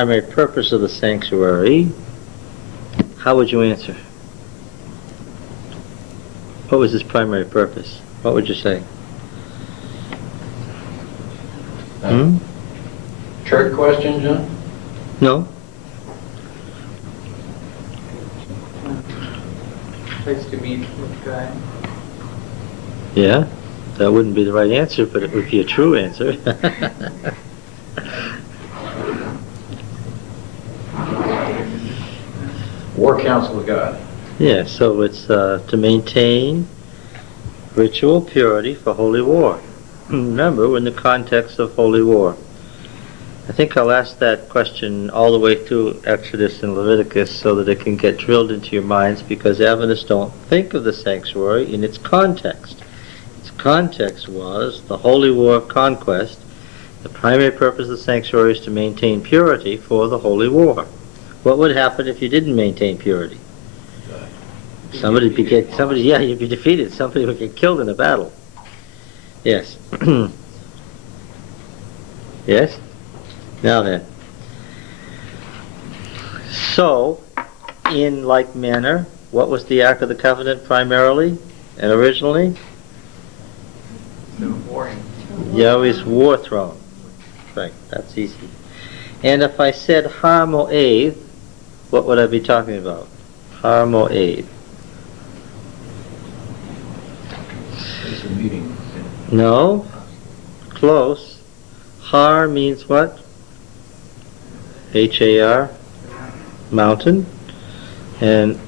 primary purpose of the sanctuary, how would you answer? What was his primary purpose? What would you say? Trick question, John? No? Place to meet with God. Yeah? That wouldn't be the right answer, but it would be a true answer. War council of God. Yeah, so it's to maintain ritual purity for holy war. Remember, we're in the context of holy war. I think I'll ask that question all the way through Exodus and Leviticus so that it can get drilled into your minds, because Adventists don't think of the sanctuary in its context. Its context was the holy war of conquest. The primary purpose of the sanctuary is to maintain purity for the holy war. What would happen if you didn't maintain purity? You'd be defeated. Somebody would get killed in a battle. Yes. Yes? Now then. So, in like manner, what was the Ark of the Covenant primarily and originally? No warring. Yahweh's war throne. Right, that's easy. And if I said Har Moed, what would I be talking about? Har Moed. It's a meeting. No. Close. Har means what? H-A-R. Mountain. And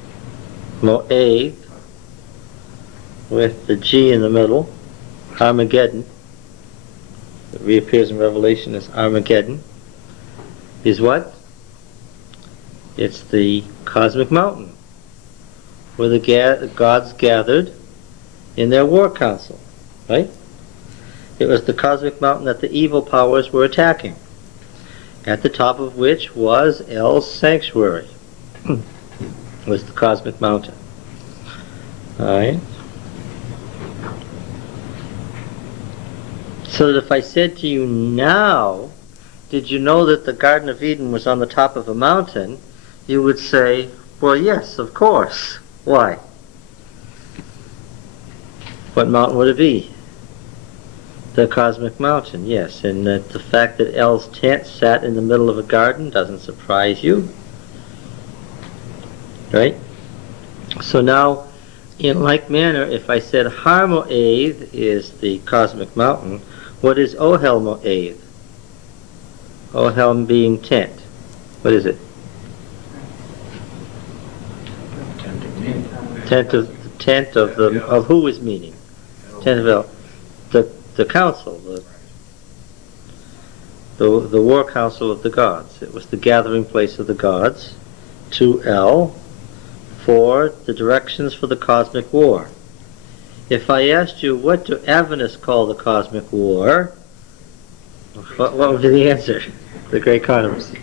Moed, with the G in the middle. Armageddon. It reappears in Revelation as Armageddon. Is what? It's the cosmic mountain where the gods gathered in their war council, right? It was the cosmic mountain that the evil powers were attacking, at the top of which was El's sanctuary. Was the cosmic mountain. All right? So that if I said to you now, did you know that the Garden of Eden was on the top of a mountain? You would say, well, yes, of course. Why? What mountain would it be? The cosmic mountain, yes. And the fact that El's tent sat in the middle of a garden doesn't surprise you. Right? So now, in like manner, if I said Har Moed is the cosmic mountain, what is Ohel Moed? Ohel being tent. What is it? Tent of who is meaning? Tent of El. The council, the war council of the gods. It was the gathering place of the gods to El for the directions for the cosmic war. If I asked you, what do Adventists call the cosmic war? What would be the answer? The Great Controversy.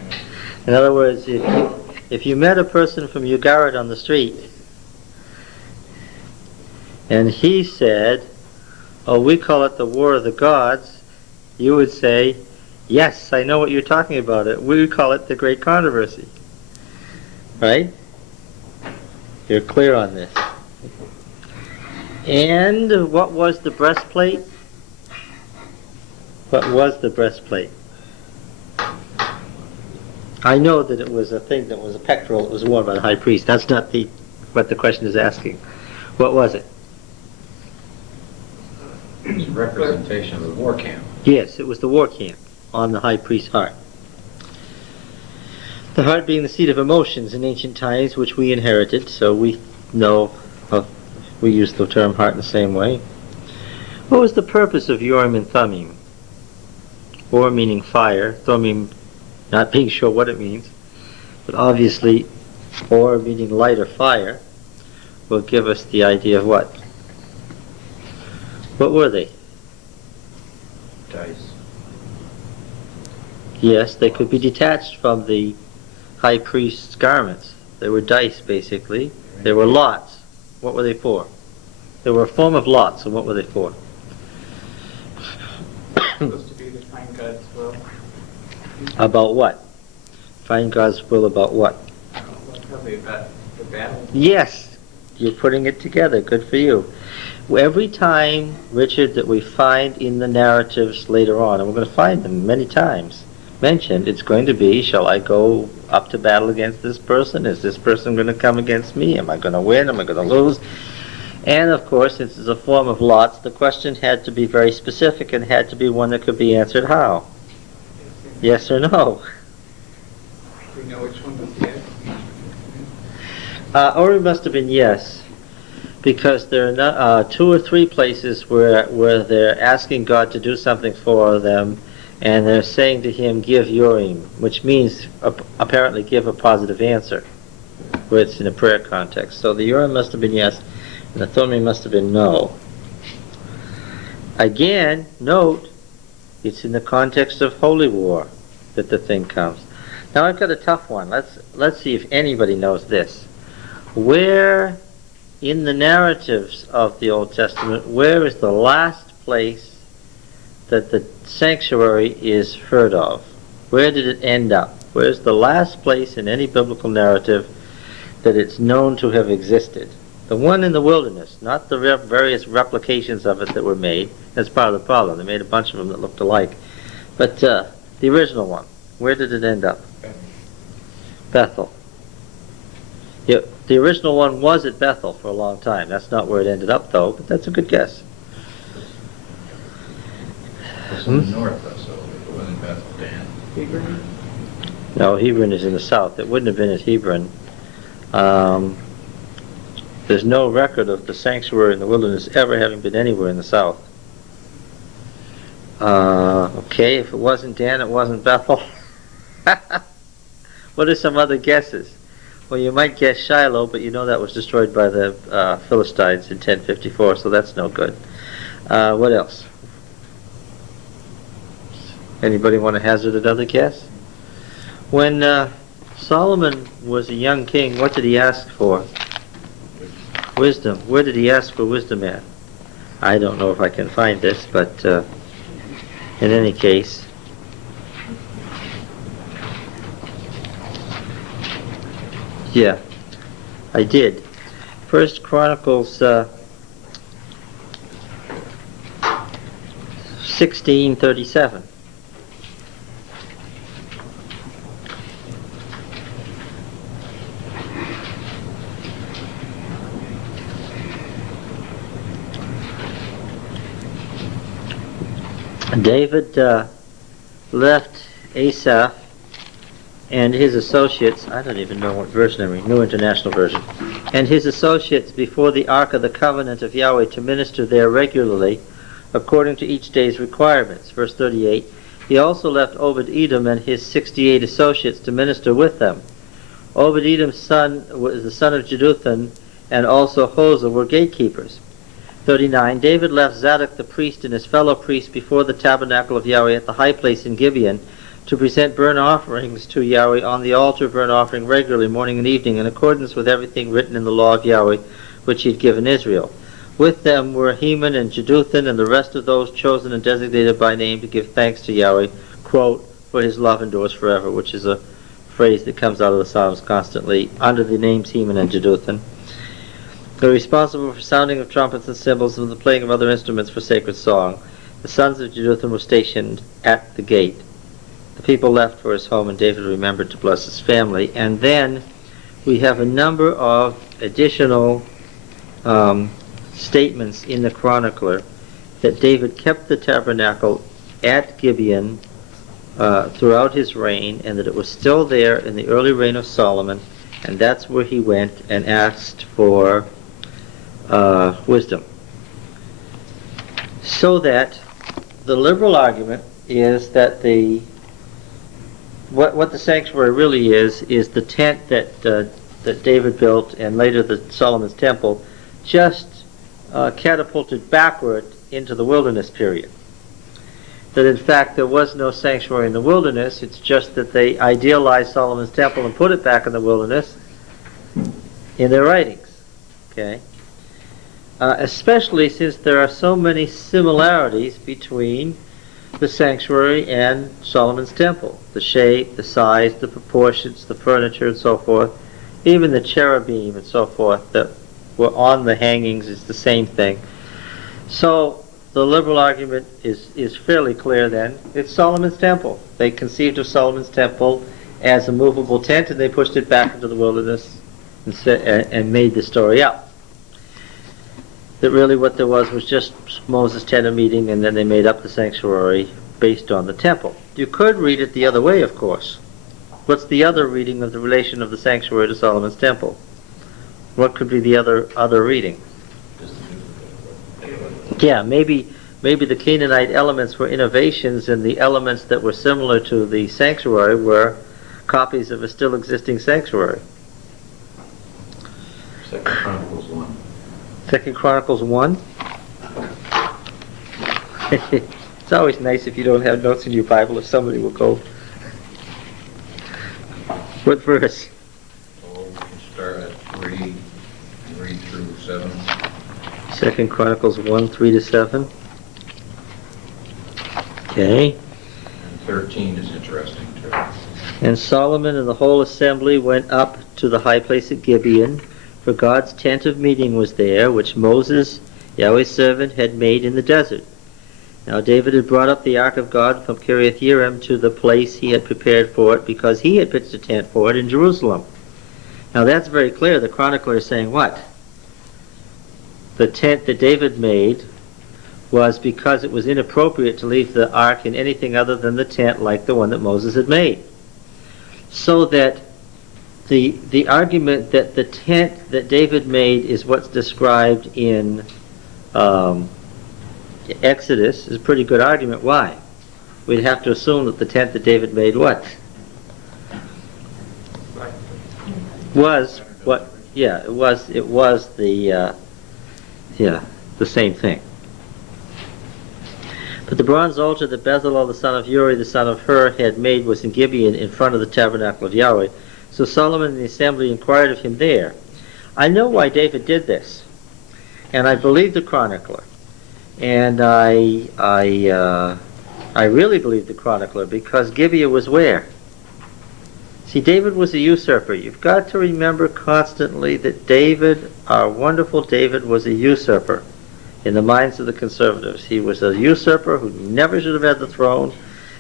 In other words, if you met a person from Ugarit on the street, and he said, oh, we call it the War of the Gods, you would say, yes, I know what you're talking about. We call it the Great Controversy. Right? You're clear on this. And what was the breastplate? What was the breastplate? I know that it was a thing that was a pectoral that was worn by the high priest. That's not what the question is asking. What was it? It was a representation of the war camp. Yes, it was the war camp on the high priest's heart. The heart being the seat of emotions in ancient times, which we inherited, so we know we use the term heart in the same way. What was the purpose of Urim and Thummim? Or meaning fire, Thummim not being sure what it means, but obviously or meaning light or fire will give us the idea of what? What were they? Dice. Yes, they could be detached from the high priest's garments. They were dice, basically. They were lots. What were they for? They were a form of lots, and what were they for? Supposed to be the time God's will. About what? Find God's will about what? Like how they bet the battle. Yes, you're putting it together. Good for you. Every time, Richard, that we find in the narratives later on, and we're going to find them many times, mentioned, it's going to be, shall I go up to battle against this person? Is this person going to come against me? Am I going to win? Am I going to lose? And of course, since it's a form of lots, the question had to be very specific and had to be one that could be answered how? Yes or no? Do we know which one was yes? Or it must have been yes, because there are two or three places where they're asking God to do something for them, and they're saying to him, give Urim, which means apparently give a positive answer, where it's in a prayer context. So the Urim must have been yes, and the Thummim must have been no. Again, note, it's in the context of holy war that the thing comes. Now I've got a tough one. Let's see if anybody knows this. Where in the narratives of the Old Testament, where is the last place that the sanctuary is heard of? Where did it end up? Where's the last place in any biblical narrative that it's known to have existed? The one in the wilderness, not the various replications of it that were made. That's part of the problem. They made a bunch of them that looked alike. But the original one, where did it end up? Bethel. Yeah, the original one was at Bethel for a long time. That's not where it ended up, though, but that's a good guess. It's in the north, though, so it wasn't Bethel, Dan. Hebron? No, Hebron is in the south. It wouldn't have been at Hebron. There's no record of the sanctuary in the wilderness ever having been anywhere in the south. Okay, if it wasn't Dan, it wasn't Bethel. What are some other guesses? Well, you might guess Shiloh, but you know that was destroyed by the Philistines in 1054, so that's no good. What else? Anybody want to hazard another guess? When Solomon was a young king, what did he ask for? Wisdom. Where did he ask for wisdom at? I don't know if I can find this, but in any case, yeah, I did. First Chronicles 16:37. David left Asaph and his associates, I don't even know what version I'm reading, New International Version, and his associates before the Ark of the Covenant of Yahweh to minister there regularly, according to each day's requirements. Verse 38, he also left Obed-Edom and his 68 associates to minister with them. Obed-Edom's son was the son of Jeduthun, and also Hosea were gatekeepers. 39, David left Zadok the priest and his fellow priests before the tabernacle of Yahweh at the high place in Gibeon to present burnt offerings to Yahweh on the altar of burnt offering regularly, morning and evening, in accordance with everything written in the law of Yahweh, which he had given Israel. With them were Heman and Jeduthun and the rest of those chosen and designated by name to give thanks to Yahweh, quote, for his love endures forever, which is a phrase that comes out of the Psalms constantly, under the names Heman and Jeduthun. They were responsible for sounding of trumpets and cymbals and the playing of other instruments for sacred song. The sons of Jeduthun were stationed at the gate. The people left for his home, and David remembered to bless his family. And then we have a number of additional statements in the chronicler that David kept the tabernacle at Gibeon throughout his reign, and that it was still there in the early reign of Solomon, and that's where he went and asked for wisdom. So that the liberal argument is that what the sanctuary really is the tent that David built, and later the Solomon's temple, just catapulted backward into the wilderness period. That in fact there was no sanctuary in the wilderness, it's just that they idealized Solomon's temple and put it back in the wilderness in their writings. Okay? Especially since there are so many similarities between the sanctuary and Solomon's temple. The shape, the size, the proportions, the furniture, and so forth. Even the cherubim and so forth that were on the hangings is the same thing. So the liberal argument is fairly clear then. It's Solomon's temple. They conceived of Solomon's temple as a movable tent, and they pushed it back into the wilderness and made the story up. That really what there was just Moses' tent of meeting, and then they made up the sanctuary based on the temple. You could read it the other way, of course. What's the other reading of the relation of the sanctuary to Solomon's temple? What could be the other reading? Yeah, maybe the Canaanite elements were innovations, and the elements that were similar to the sanctuary were copies of a still existing sanctuary. 2 Chronicles 1. 2 Chronicles 1. It's always nice if you don't have notes in your Bible, if somebody will go. What verse? Oh, we can start at 3, read through 7. 2 Chronicles 1, 3 to 7. Okay. And 13 is interesting too. And Solomon and the whole assembly went up to the high place at Gibeon, for God's tent of meeting was there, which Moses, Yahweh's servant, had made in the desert. Now David had brought up the ark of God from Kiriath Yearim to the place he had prepared for it, because he had pitched a tent for it in Jerusalem. Now that's very clear. The chronicler is saying what? The tent that David made was because it was inappropriate to leave the ark in anything other than the tent like the one that Moses had made. So that the argument that the tent that David made is what's described in Exodus is a pretty good argument. Why? We'd have to assume that the tent that David made what? Was what? Yeah, it was the the same thing. But the bronze altar that Bezalel the son of Uri the son of Hur had made was in Gibeon in front of the tabernacle of Yahweh. So Solomon and the assembly inquired of him there. I know why David did this, and I believe the chronicler, and I really believe the chronicler, because Gibeah was where? See, David was a usurper. You've got to remember constantly that David, our wonderful David, was a usurper in the minds of the conservatives. He was a usurper who never should have had the throne.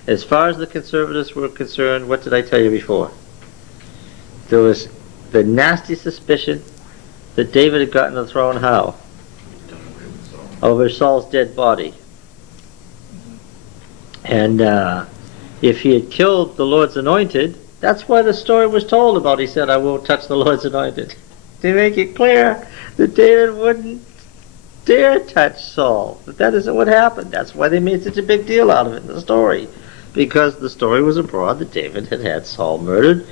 As far as the conservatives were concerned, what did I tell you before? There was the nasty suspicion that David had gotten the throne how? Over Saul's dead body. And if he had killed the Lord's anointed, that's why the story was told about. He said, I won't touch the Lord's anointed. To make it clear that David wouldn't dare touch Saul. But that isn't what happened. That's why they made such a big deal out of it in the story. Because the story was abroad that David had had Saul murdered,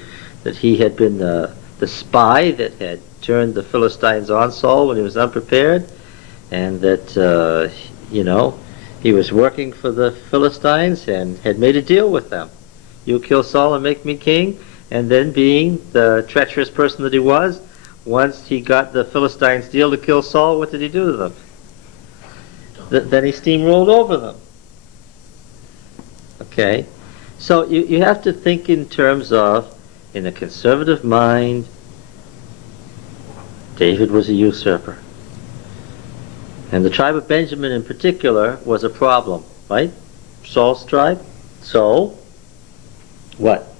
that he had been the spy that had turned the Philistines on Saul when he was unprepared, and that, he was working for the Philistines and had made a deal with them. You kill Saul and make me king. And then, being the treacherous person that he was, once he got the Philistines' deal to kill Saul, what did he do to them? Then he steamrolled over them. Okay? So you have to think in terms of, in the conservative mind, David was a usurper. And the tribe of Benjamin in particular was a problem, right? Saul's tribe. So, what?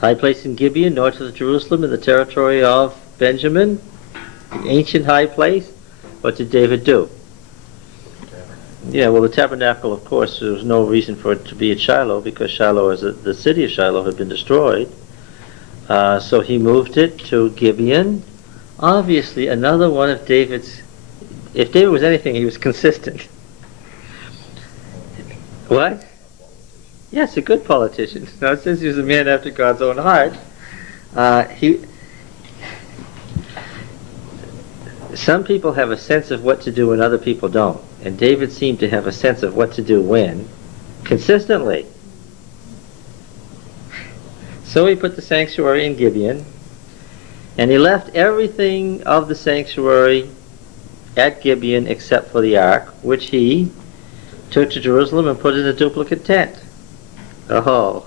High place in Gibeon, north of Jerusalem, in the territory of Benjamin, the ancient high place. What did David do? Yeah, well, the tabernacle, of course, there was no reason for it to be at Shiloh, because Shiloh, the city of Shiloh, had been destroyed. So he moved it to Gibeon. Obviously, another one of David's. If David was anything, he was consistent. What? Yes, a good politician. Now, it says he was a man after God's own heart. Some people have a sense of what to do and other people don't. And David seemed to have a sense of what to do when, consistently. So he put the sanctuary in Gibeon, and he left everything of the sanctuary at Gibeon except for the ark, which he took to Jerusalem and put in a duplicate tent. Oh.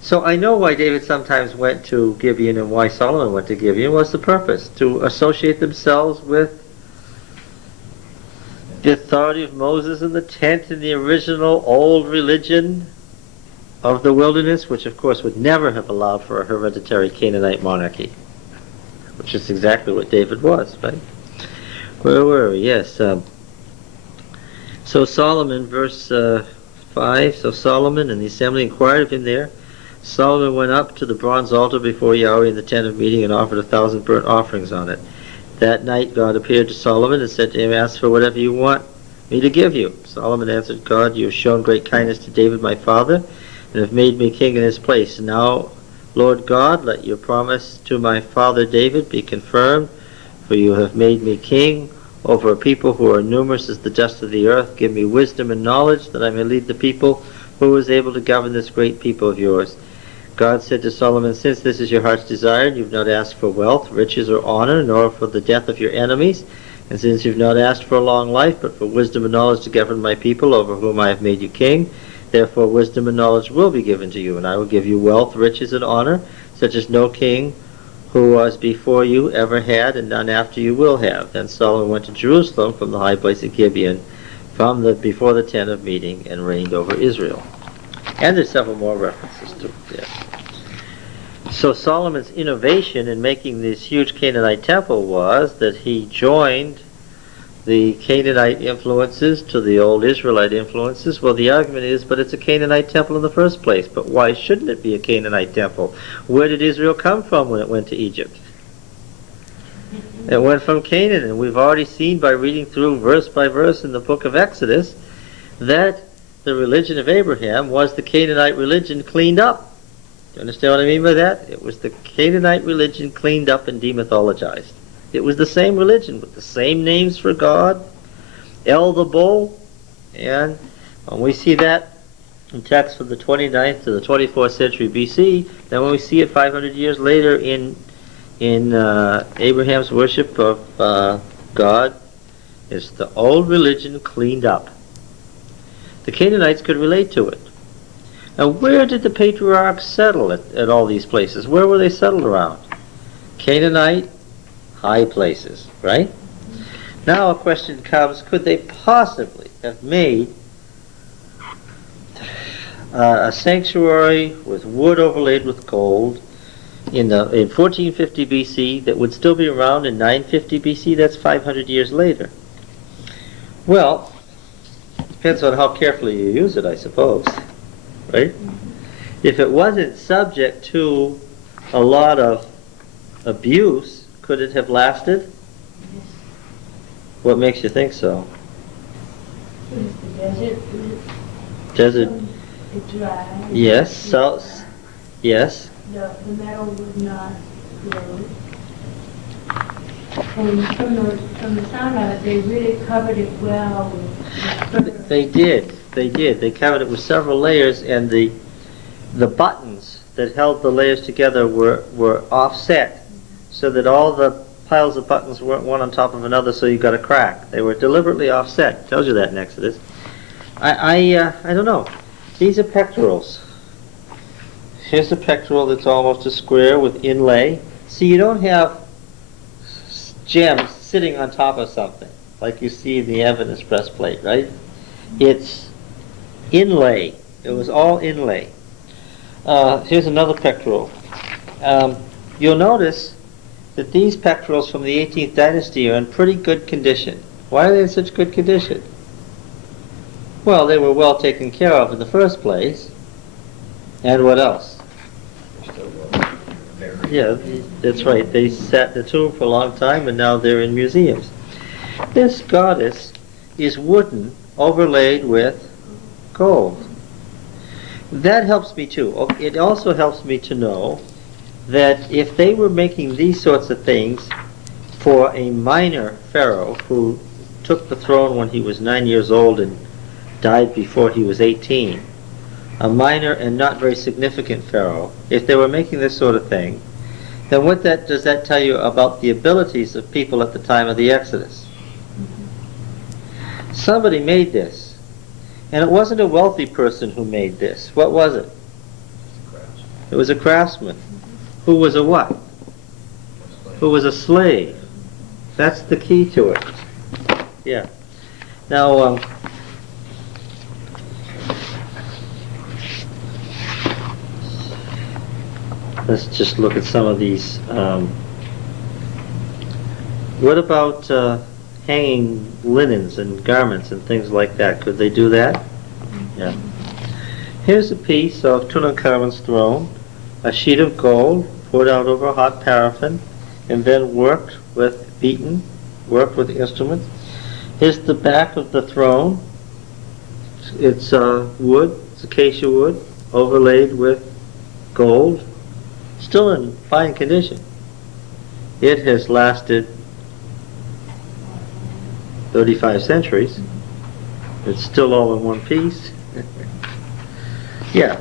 So I know why David sometimes went to Gibeon and why Solomon went to Gibeon was the purpose, to associate themselves with the authority of Moses in the tent in the original old religion of the wilderness, which of course would never have allowed for a hereditary Canaanite monarchy, which is exactly what David was, right? Where were we? Yes. So Solomon, verse 5, so Solomon and the assembly inquired of him there. Solomon went up to the bronze altar before Yahweh in the tent of meeting and offered 1,000 burnt offerings on it. That night God appeared to Solomon and said to him, ask for whatever you want me to give you. Solomon answered, God, you have shown great kindness to David my father, and have made me king in his place. Now, Lord God, let your promise to my father David be confirmed, for you have made me king over a people who are numerous as the dust of the earth. Give me wisdom and knowledge, that I may lead the people who is able to govern this great people of yours. God said to Solomon, since this is your heart's desire, and you've not asked for wealth, riches, or honor, nor for the death of your enemies, and since you've not asked for a long life, but for wisdom and knowledge to govern my people, over whom I have made you king, therefore wisdom and knowledge will be given to you, and I will give you wealth, riches, and honor, such as no king who was before you ever had, and none after you will have. Then Solomon went to Jerusalem from the high place of Gibeon, before the tent of meeting, and reigned over Israel. And there's several more references to it there. So Solomon's innovation in making this huge Canaanite temple was that he joined the Canaanite influences to the old Israelite influences. Well, the argument is, but it's a Canaanite temple in the first place. But why shouldn't it be a Canaanite temple? Where did Israel come from when it went to Egypt? It went from Canaan, and we've already seen by reading through verse by verse in the book of Exodus that the religion of Abraham was the Canaanite religion cleaned up. Do you understand what I mean by that? It was the Canaanite religion cleaned up and demythologized. It was the same religion with the same names for God, El the bull, and when we see that in texts from the 29th to the 24th century BC, then when we see it 500 years later in Abraham's worship of God, it's the old religion cleaned up. The Canaanites could relate to it. And where did the patriarchs settle at all these places? Where were they settled around? Canaanite high places, right? Now a question comes, could they possibly have made a sanctuary with wood overlaid with gold in 1450 BC that would still be around in 950 BC? That's 500 years later. Well, depends on how carefully you use it, I suppose, right? If it wasn't subject to a lot of abuse, could it have lasted? Yes. What makes you think so? It was the desert. Desert, It dried. yes, so, yes. The metal would not corrode. And from the sound of it, they really covered it well with They did. They covered it with several layers, and the buttons that held the layers together were offset, so that all the piles of buttons weren't one on top of another, so you got a crack. They were deliberately offset. Tells you that in Exodus. I don't know. These are pectorals. Here's a pectoral that's almost a square with inlay. See, you don't have gems sitting on top of something like you see in the evidence breastplate, right? It's inlay. It was all inlay. Here's another pectoral. You'll notice that these pectorals from the 18th dynasty are in pretty good condition. Why are they in such good condition? Well, they were well taken care of in the first place. And what else? Yeah, that's right. They sat in the tomb for a long time, and now they're in museums. This goddess is wooden, overlaid with gold. That helps me too. It also helps me to know that if they were making these sorts of things for a minor pharaoh who took the throne when he was 9 years old and died before he was 18, a minor and not very significant pharaoh, if they were making this sort of thing, then what does that tell you about the abilities of people at the time of the Exodus? Somebody made this. And it wasn't a wealthy person who made this. What was it? It was a craftsman. Who was a what? Who was a slave. That's the key to it. Yeah. Now, let's just look at some of these. What about hanging linens and garments and things like that? Could they do that? Yeah. Here's a piece of Tutankhamun's throne, a sheet of gold poured out over hot paraffin, and then worked with instruments. Here's the back of the throne. It's wood, it's acacia wood, overlaid with gold, still in fine condition. It has lasted 35 centuries. It's still all in one piece. Yeah,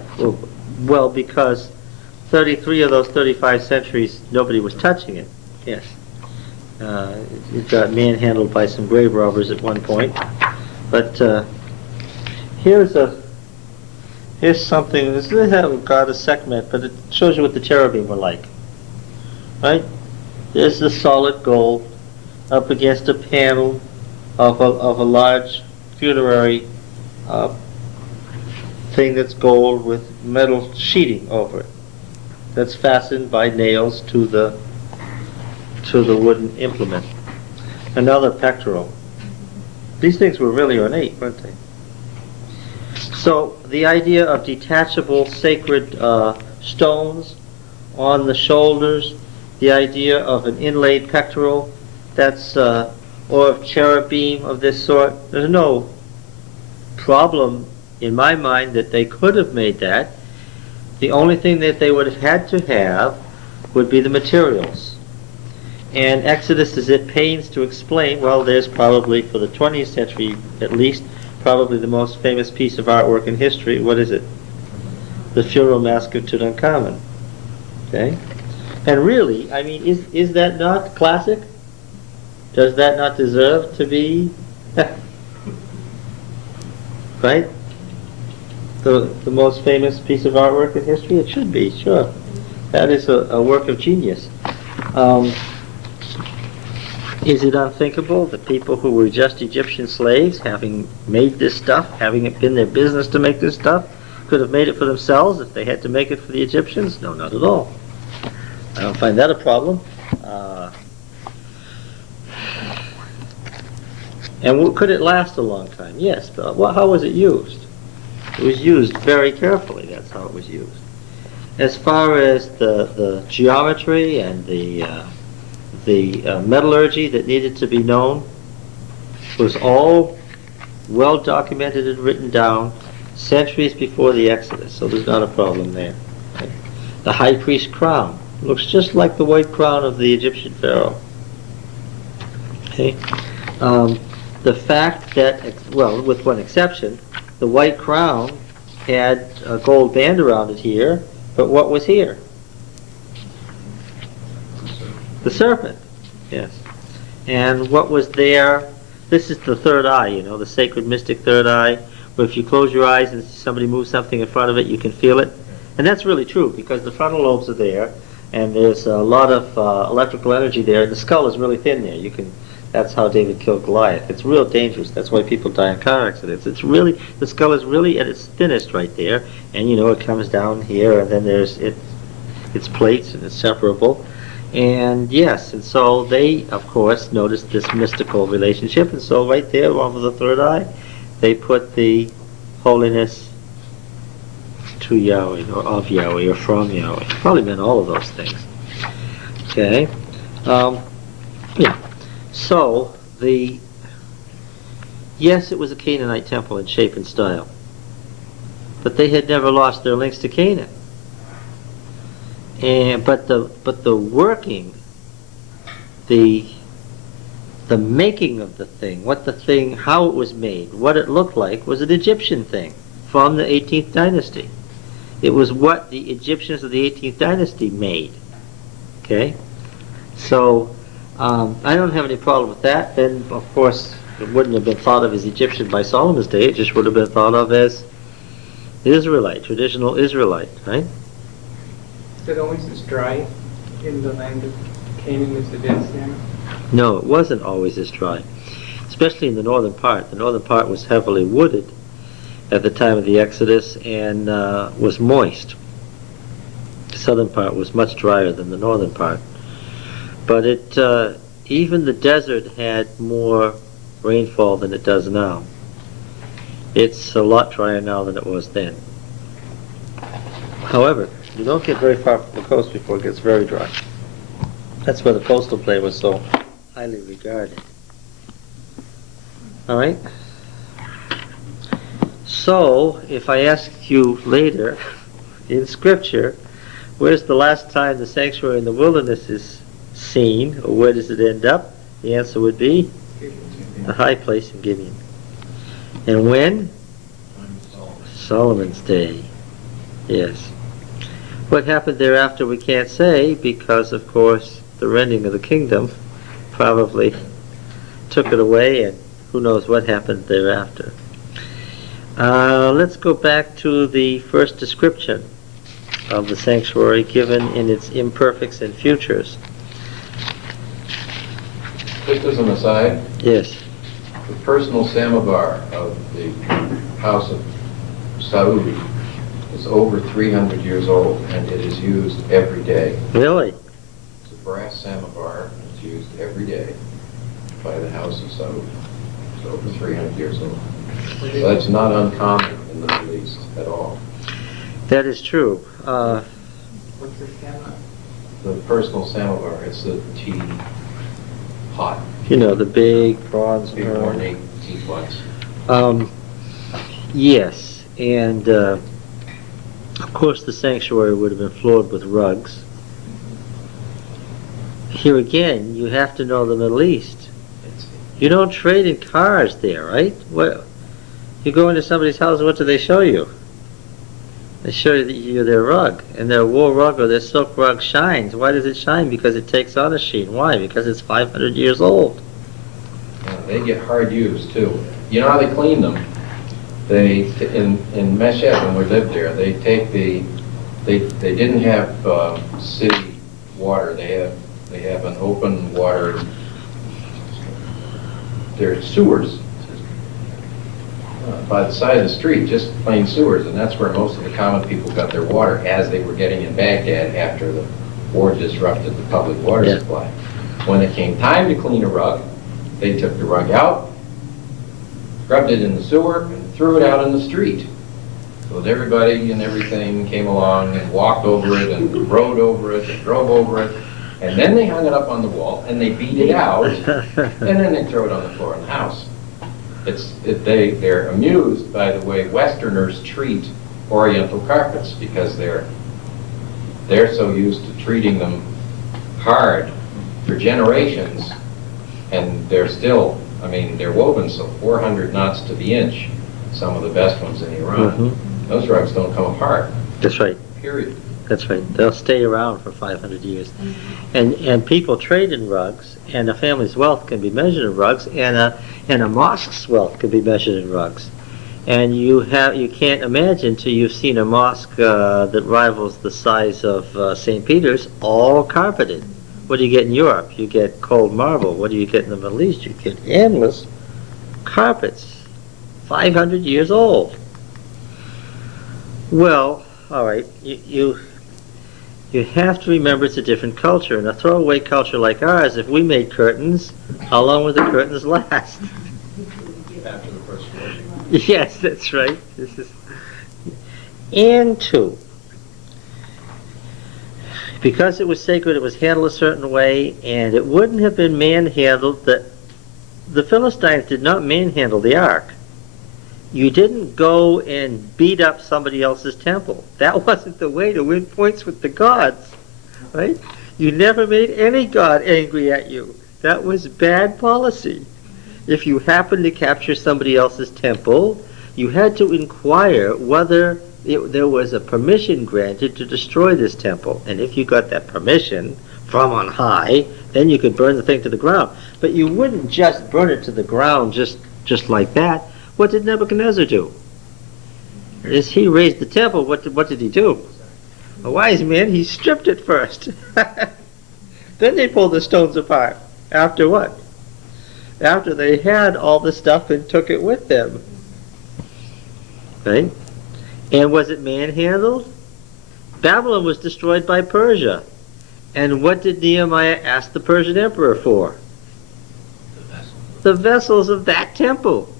well, because 33 of those 35 centuries, nobody was touching it. Yes. It got manhandled by some grave robbers at one point. But here's something. This hasn't got a Sekhmet, but it shows you what the cherubim were like. Right? There's the solid gold up against a panel of a large funerary thing that's gold with metal sheeting over it. That's fastened by nails to the wooden implement. Another pectoral. These things were really ornate, weren't they? So the idea of detachable sacred stones on the shoulders, the idea of an inlaid pectoral, that's or of cherubim of this sort, there's no problem in my mind that they could have made that. The only thing that they would have had to have would be the materials. And Exodus is at pains to explain, well, there's probably, for the 20th century at least, probably the most famous piece of artwork in history. What is it? The Funeral Mask of Tutankhamun. Okay? And really, I mean, is that not classic? Does that not deserve to be, right? The most famous piece of artwork in history? It should be, sure. That is a work of genius. Is it unthinkable that people who were just Egyptian slaves, having made this stuff, having it been their business to make this stuff, could have made it for themselves if they had to make it for the Egyptians? No, not at all. I don't find that a problem. And could it last a long time? Yes, but how was it used? It was used very carefully. That's how it was used. As far as the geometry and the metallurgy that needed to be known was all well documented and written down centuries before the Exodus, so there's not a problem there. Okay. The high priest crown looks just like the white crown of the Egyptian pharaoh. Okay. The fact that, well, with one exception, the white crown had a gold band around it here, but what was here? The serpent, yes. And what was there? This is the third eye, you know, the sacred mystic third eye, where if you close your eyes and somebody moves something in front of it, you can feel it. And that's really true, because the frontal lobes are there, and there's a lot of electrical energy there, and the skull is really thin there. That's how David killed Goliath. It's real dangerous. That's why people die in car accidents. It's really, the skull is really at its thinnest right there, and you know, it comes down here, and then there's its plates, and it's separable. And yes, and so they, of course, noticed this mystical relationship, and so right there over the third eye, they put the holiness to Yahweh, or of Yahweh, or from Yahweh. Probably meant all of those things. Okay? Yeah. So, yes, it was a Canaanite temple in shape and style, but they had never lost their links to Canaan. But the working, the making of the thing, how it was made, what it looked like, was an Egyptian thing from the 18th dynasty. It was what the Egyptians of the 18th dynasty made. Okay? So, I don't have any problem with that. Then, of course, It wouldn't have been thought of as Egyptian by Solomon's day, it just would have been thought of as Israelite, traditional Israelite, right? Is it always as dry in the land of Canaan as it is now? No, it wasn't always this dry, especially in the northern part. The northern part was heavily wooded at the time of the Exodus and was moist. The southern part was much drier than the northern part. But even the desert had more rainfall than it does now. It's a lot drier now than it was then. However, you don't get very far from the coast before it gets very dry. That's why the coastal plain was so highly regarded. All right? So, if I ask you later, in Scripture, where's the last time the sanctuary in the wilderness is seen, or where does it end up? The answer would be the high place in Gibeon. And when? Solomon's day. Yes. What happened thereafter we can't say, because of course the rending of the kingdom probably took it away, and who knows what happened thereafter. Let's go back to the first description of the sanctuary given in its imperfects and futures. Just as an aside, Yes. the personal samovar of the house of Saudi is over 300 years old, and it is used every day. Really? It's a brass samovar, and it's used every day by the house of Saudi. It's over 300 years old. So that's not uncommon in the Middle East at all. That is true. What's the camera? The personal samovar, it's the tea pot, You know, the big bronze big urn. ornate teapots. Yes, and of course the sanctuary would have been floored with rugs. Here again, you have to know the Middle East. You don't trade in cars there, right? What? You go into somebody's house, what do they show you? They show you their rug, and their wool rug or their silk rug shines. Why does it shine? Because it takes on a sheen. Why? Because it's 500 years old. They get hard used too. You know how they clean them? They, in Meshed, when we lived there, they take they didn't have city water. They have an open water. They're sewers by the side of the street, just plain sewers, and that's where most of the common people got their water as they were getting in Baghdad after the war disrupted the public water Yeah. supply. When it came time to clean a rug, they took the rug out, scrubbed it in the sewer, and threw it out in the street. So that everybody and everything came along and walked over it and rode over it and drove over it, and then they hung it up on the wall and they beat it out, and then they throw it on the floor in the house. They're amused by the way Westerners treat Oriental carpets, because they're so used to treating them hard for generations, and they're still, I mean, they're woven so 400 knots to the inch, some of the best ones in Iran. Mhm. Those rugs don't come apart, That's right. period. That's right. They'll stay around for 500 years. And people trade in rugs, and a family's wealth can be measured in rugs, and a mosque's wealth can be measured in rugs. And you can't imagine till you've seen a mosque that rivals the size of St. Peter's, all carpeted. What do you get in Europe? You get cold marble. What do you get in the Middle East? You get endless carpets, 500 years old. Well, all right, you have to remember it's a different culture. In a throwaway culture like ours, if we made curtains, how long would the curtains last? After the First War. Yes, that's right. And two, because it was sacred, it was handled a certain way, and it wouldn't have been manhandled. The Philistines did not manhandle the ark. You didn't go and beat up somebody else's temple. That wasn't the way to win points with the gods, right? You never made any god angry at you. That was bad policy. If you happened to capture somebody else's temple, you had to inquire whether there was a permission granted to destroy this temple. And if you got that permission from on high, then you could burn the thing to the ground. But you wouldn't just burn it to the ground just like that. What did Nebuchadnezzar do? As he raised the temple, what did he do? A wise man, he stripped it first. Then they pulled the stones apart. After what? After they had all the stuff and took it with them. Right? And was it manhandled? Babylon was destroyed by Persia. And what did Nehemiah ask the Persian emperor for? The vessels of that temple,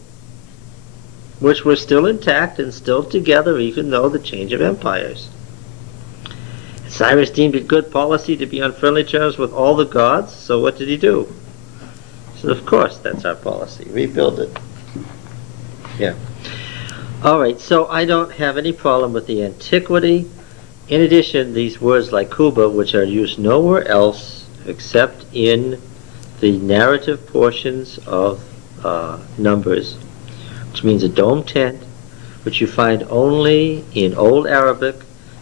which were still intact and still together even though the change of empires. Cyrus deemed it good policy to be on friendly terms with all the gods, so what did he do? So of course that's our policy, rebuild it. Yeah. Alright, so I don't have any problem with the antiquity. In addition, these words like Kuba, which are used nowhere else except in the narrative portions of Numbers, which means a dome tent, which you find only in Old Arabic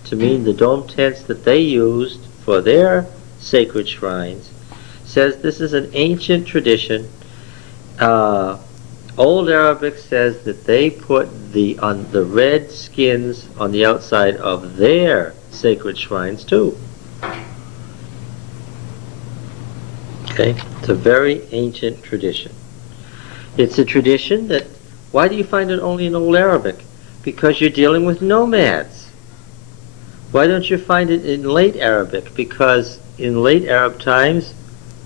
to mean the dome tents that they used for their sacred shrines, says this is an ancient tradition. Old Arabic says that they put on the red skins on the outside of their sacred shrines too. Okay, it's a very ancient tradition. It's a tradition that, why do you find it only in Old Arabic? Because you're dealing with nomads. Why don't you find it in late Arabic? Because in late Arab times,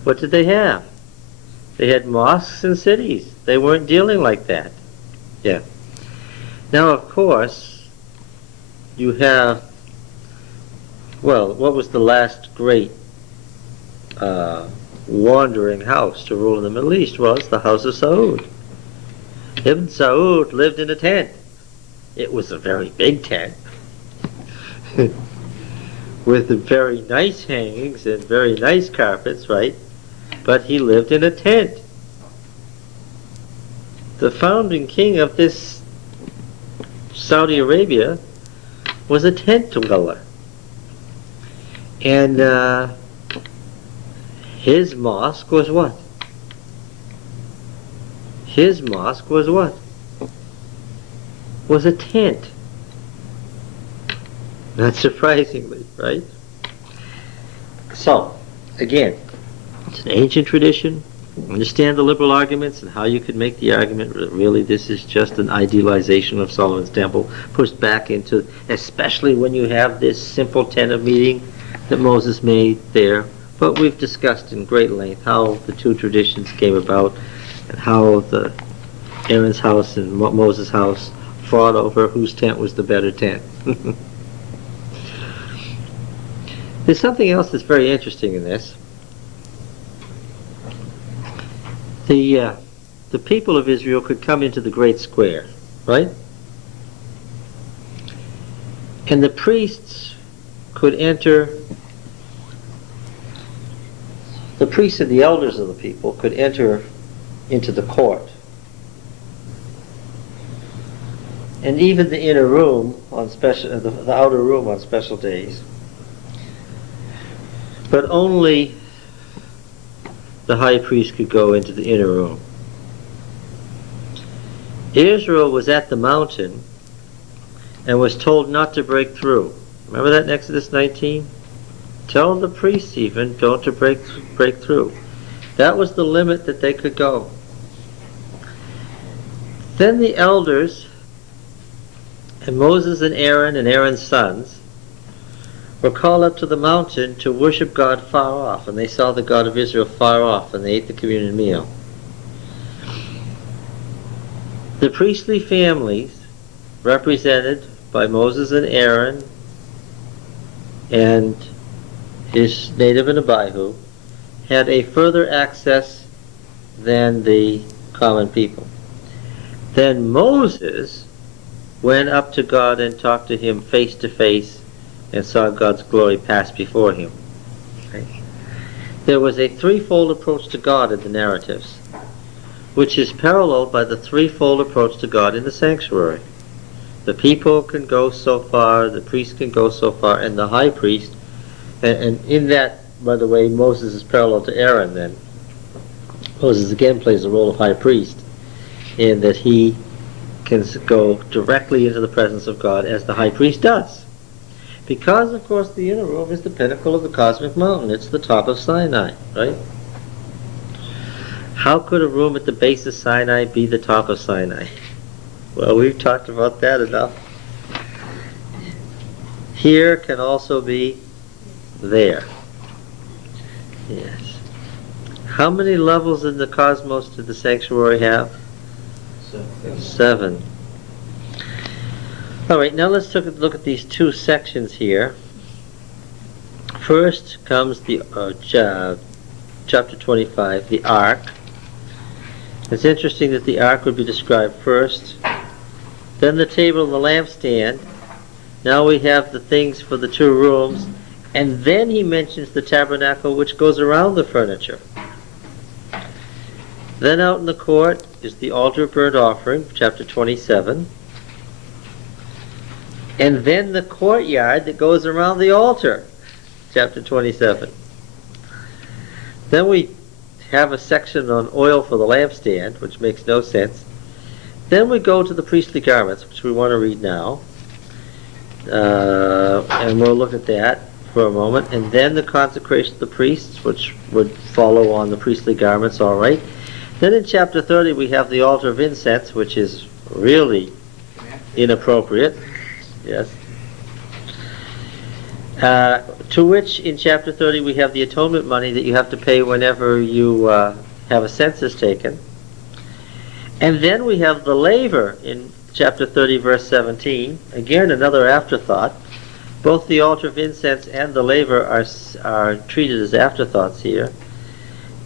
what did they have? They had mosques and cities. They weren't dealing like that. Yeah. Now, of course, you have, well, what was the last great wandering house to rule in the Middle East? Well, it's the House of Saud. Ibn Saud lived in a tent. It was a very big tent. With very nice hangings and very nice carpets, right? But he lived in a tent. The founding king of this Saudi Arabia was a tent dweller. And his mosque was what? His mosque was what? Was a tent. Not surprisingly, right? So, again, it's an ancient tradition. Understand the liberal arguments and how you could make the argument that really this is just an idealization of Solomon's temple, pushed back into, especially when you have this simple tent of meeting that Moses made there. But we've discussed in great length how the two traditions came about and how the Aaron's house and Moses' house fought over whose tent was the better tent. There's something else that's very interesting in this. The people of Israel could come into the great square, right? And the priests could enter, the priests and the elders of the people could enter into the court. And even the inner room on special, the outer room on special days. But only the high priest could go into the inner room. Israel was at the mountain and was told not to break through. Remember that in Exodus 19? Tell the priests even don't to break through. That was the limit that they could go. Then the elders and Moses and Aaron's sons were called up to the mountain to worship God far off, and they saw the God of Israel far off, and they ate the communion meal. The priestly families, represented by Moses and Aaron and his Nadab and Abihu, had a further access than the common people. Then Moses went up to God and talked to him face to face and saw God's glory pass before him. Okay. There was a threefold approach to God in the narratives, which is paralleled by the threefold approach to God in the sanctuary. The people can go so far, the priest can go so far, and the high priest, and in that by the way, Moses is parallel to Aaron then. Moses again plays the role of high priest in that he can go directly into the presence of God as the high priest does. Because, of course, the inner room is the pinnacle of the cosmic mountain. It's the top of Sinai, right? How could a room at the base of Sinai be the top of Sinai? Well, we've talked about that enough. Here can also be there. Yes. How many levels in the cosmos did the sanctuary have? 7. All right, now let's look at these two sections here. First comes the chapter 25, the ark. It's interesting that the ark would be described first, then the table and the lampstand. Now we have the things for the 2 rooms, and then he mentions the tabernacle which goes around the furniture. Then out in the court is the altar of burnt offering, chapter 27. And then the courtyard that goes around the altar, chapter 27. Then we have a section on oil for the lampstand, which makes no sense. Then we go to the priestly garments, which we want to read now. And we'll look at that for a moment. And then the consecration of the priests, which would follow on the priestly garments, all right. Then in chapter 30 we have the altar of incense, which is really inappropriate. Yes. To which in chapter 30 we have the atonement money that you have to pay whenever you have a census taken. And then we have the laver in chapter 30 verse 17. Again, another afterthought. Both the altar of incense and the laver are treated as afterthoughts here.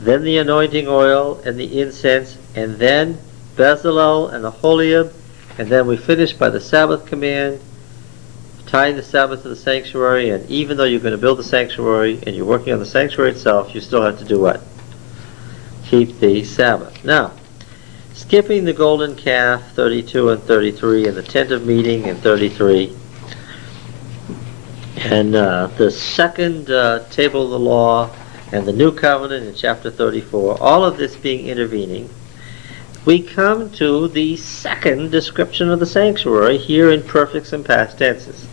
Then the anointing oil and the incense, and then Bezalel and the Aholiab, and then we finish by the Sabbath command, tying the Sabbath to the sanctuary. And even though you're going to build the sanctuary and you're working on the sanctuary itself, you still have to do what? Keep the Sabbath. Now, skipping the golden calf, 32 and 33, and the tent of meeting in 33, and the second table of the law, and the new covenant in chapter 34, all of this being intervening, we come to the second description of the sanctuary here in perfects and past tenses.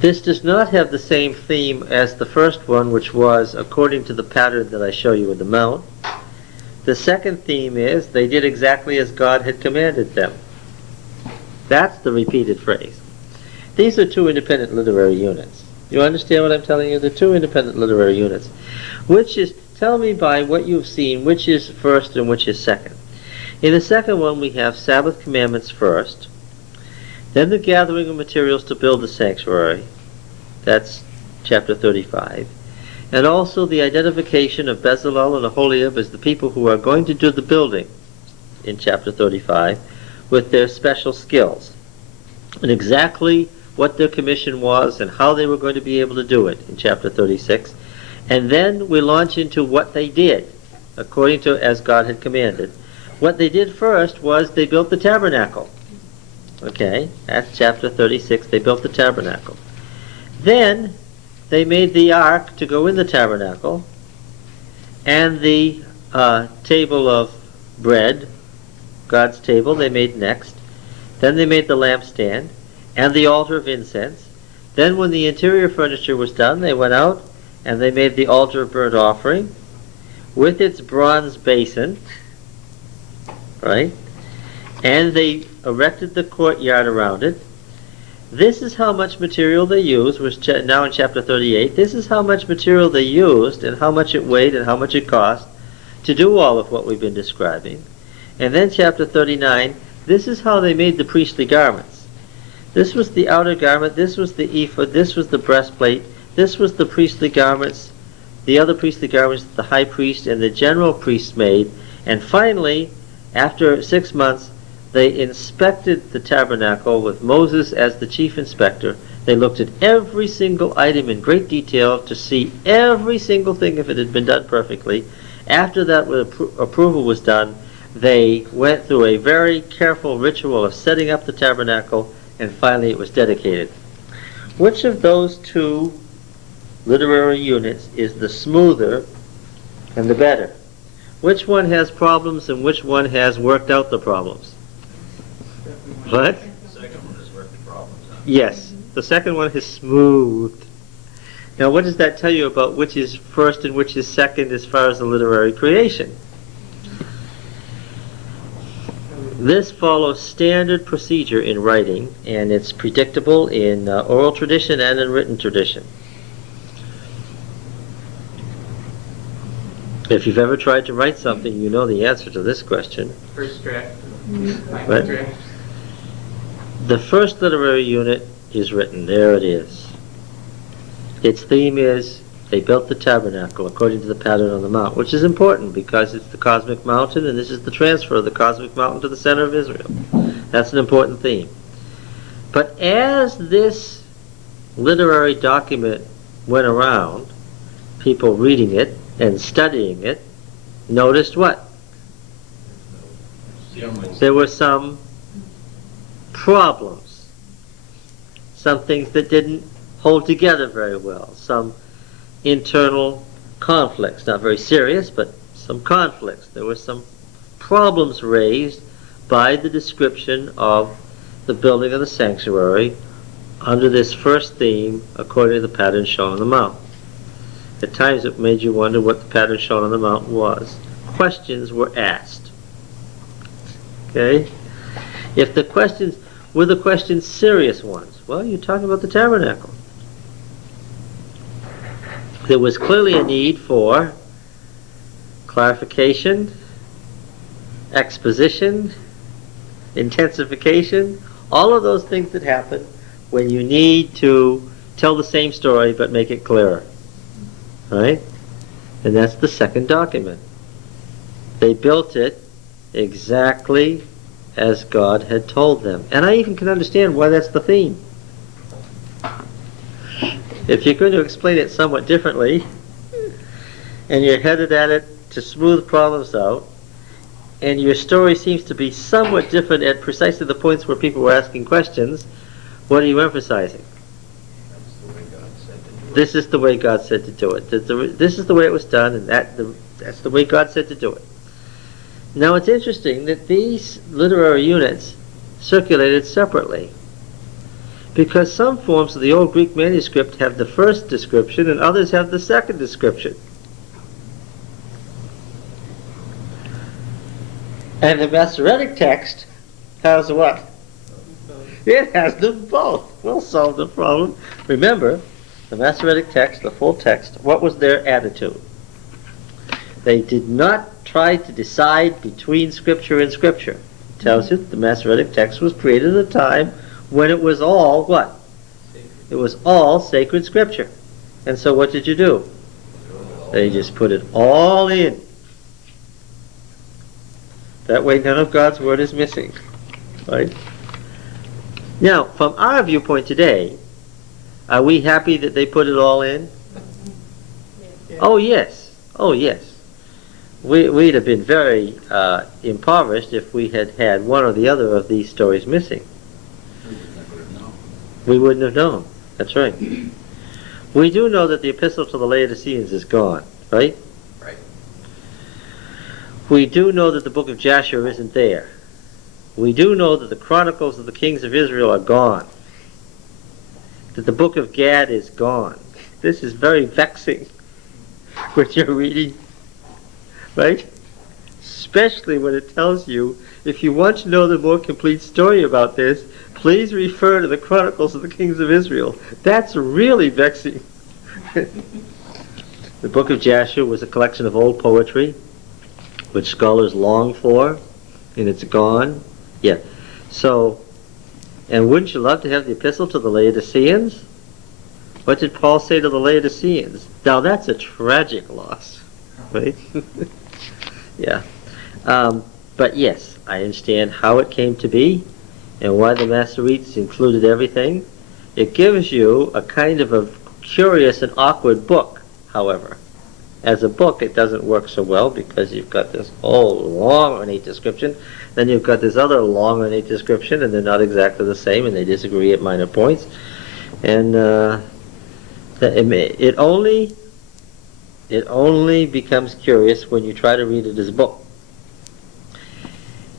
This does not have the same theme as the first one, which was according to the pattern that I show you in the mount. The second theme is they did exactly as God had commanded them. That's the repeated phrase. These are 2 independent literary units. You understand what I'm telling you? They're 2 independent literary units. Which is, tell me by what you've seen, which is first and which is second. In the second one we have Sabbath commandments first, then the gathering of materials to build the sanctuary, that's chapter 35, and also the identification of Bezalel and Aholiab as the people who are going to do the building in chapter 35 with their special skills, and exactly what their commission was and how they were going to be able to do it in chapter 36. And then we launch into what they did according to as God had commanded. What they did first was they built the tabernacle. Okay, that's chapter 36. They built the tabernacle. Then they made the ark to go in the tabernacle, and the table of bread, God's table, they made next. Then they made the lampstand and the altar of incense. Then when the interior furniture was done, they went out and they made the altar of burnt offering with its bronze basin, right? And they erected the courtyard around it. This is how much material they used, which now in chapter 38, this is how much material they used and how much it weighed and how much it cost to do all of what we've been describing. And then chapter 39, this is how they made the priestly garments. This was the outer garment, this was the ephod, this was the breastplate, this was the priestly garments, the other priestly garments that the high priest and the general priest made. And finally, after 6 months, they inspected the tabernacle with Moses as the chief inspector. They looked at every single item in great detail to see every single thing if it had been done perfectly. After that approval was done, they went through a very careful ritual of setting up the tabernacle, and finally it was dedicated. Which of those 2 literary units is the smoother and the better? Which one has problems and which one has worked out the problems? What? The second one is working problems out. Yes, the second one is smooth. Now what does that tell you about which is first and which is second as far as the literary creation? This follows standard procedure in writing, and it's predictable in oral tradition and in written tradition. If you've ever tried to write something, you know the answer to this question. First draft, Right. final draft. The first literary unit is written. There it is. Its theme is they built the tabernacle according to the pattern on the mount, which is important because it's the cosmic mountain, and this is the transfer of the cosmic mountain to the center of Israel. That's an important theme. But as this literary document went around, people reading it and studying it noticed what? There were some problems, some things that didn't hold together very well, some internal conflicts, not very serious, but some conflicts. There were some problems raised by the description of the building of the sanctuary under this first theme according to the pattern shown on the mount. At times it made you wonder what the pattern shown on the mountain was. Questions were asked. Okay? If the questions were the questions serious ones, well, you're talking about the tabernacle. There was clearly a need for clarification, exposition, intensification, all of those things that happen when you need to tell the same story but make it clearer. Right? And that's the second document. They built it exactly as God had told them. And I even can understand why that's the theme. If you're going to explain it somewhat differently, and you're headed at it to smooth problems out, and your story seems to be somewhat different at precisely the points where people were asking questions, what are you emphasizing? This is the way God said to do it. This is the way it was done, and that's the way God said to do it. Now it's interesting that these literary units circulated separately, because some forms of the Old Greek manuscript have the first description and others have the second description. And the Masoretic text has what? It has them both. We'll solve the problem. Remember, the Masoretic text, the full text, what was their attitude? They did not try to decide between Scripture and Scripture. It tells you that the Masoretic text was created at a time when it was all what? It was all sacred Scripture. And so what did you do? They just put it all in. That way none of God's Word is missing. Right? Now, from our viewpoint today, are we happy that they put it all in? Oh yes. Oh yes. We'd have been very impoverished if we had had one or the other of these stories missing. We wouldn't have known. That's right. We do know that the Epistle to the Laodiceans is gone, right? Right. We do know that the book of Jasher isn't there. We do know that the Chronicles of the Kings of Israel are gone. That the book of Gad is gone. This is very vexing when you're reading, right? Especially when it tells you, if you want to know the more complete story about this, please refer to the Chronicles of the Kings of Israel. That's really vexing. The book of Jasher was a collection of old poetry, which scholars long for, and it's gone. Yeah. So, and wouldn't you love to have the epistle to the Laodiceans? What did Paul say to the Laodiceans? Now that's a tragic loss, right? Yeah. But yes, I understand how it came to be and why the Masoretes included everything. It gives you a kind of a curious and awkward book, however. As a book, it doesn't work so well because you've got this whole long ornate description, then you've got this other long ornate description, and they're not exactly the same, and they disagree at minor points. And It only becomes curious when you try to read it as a book.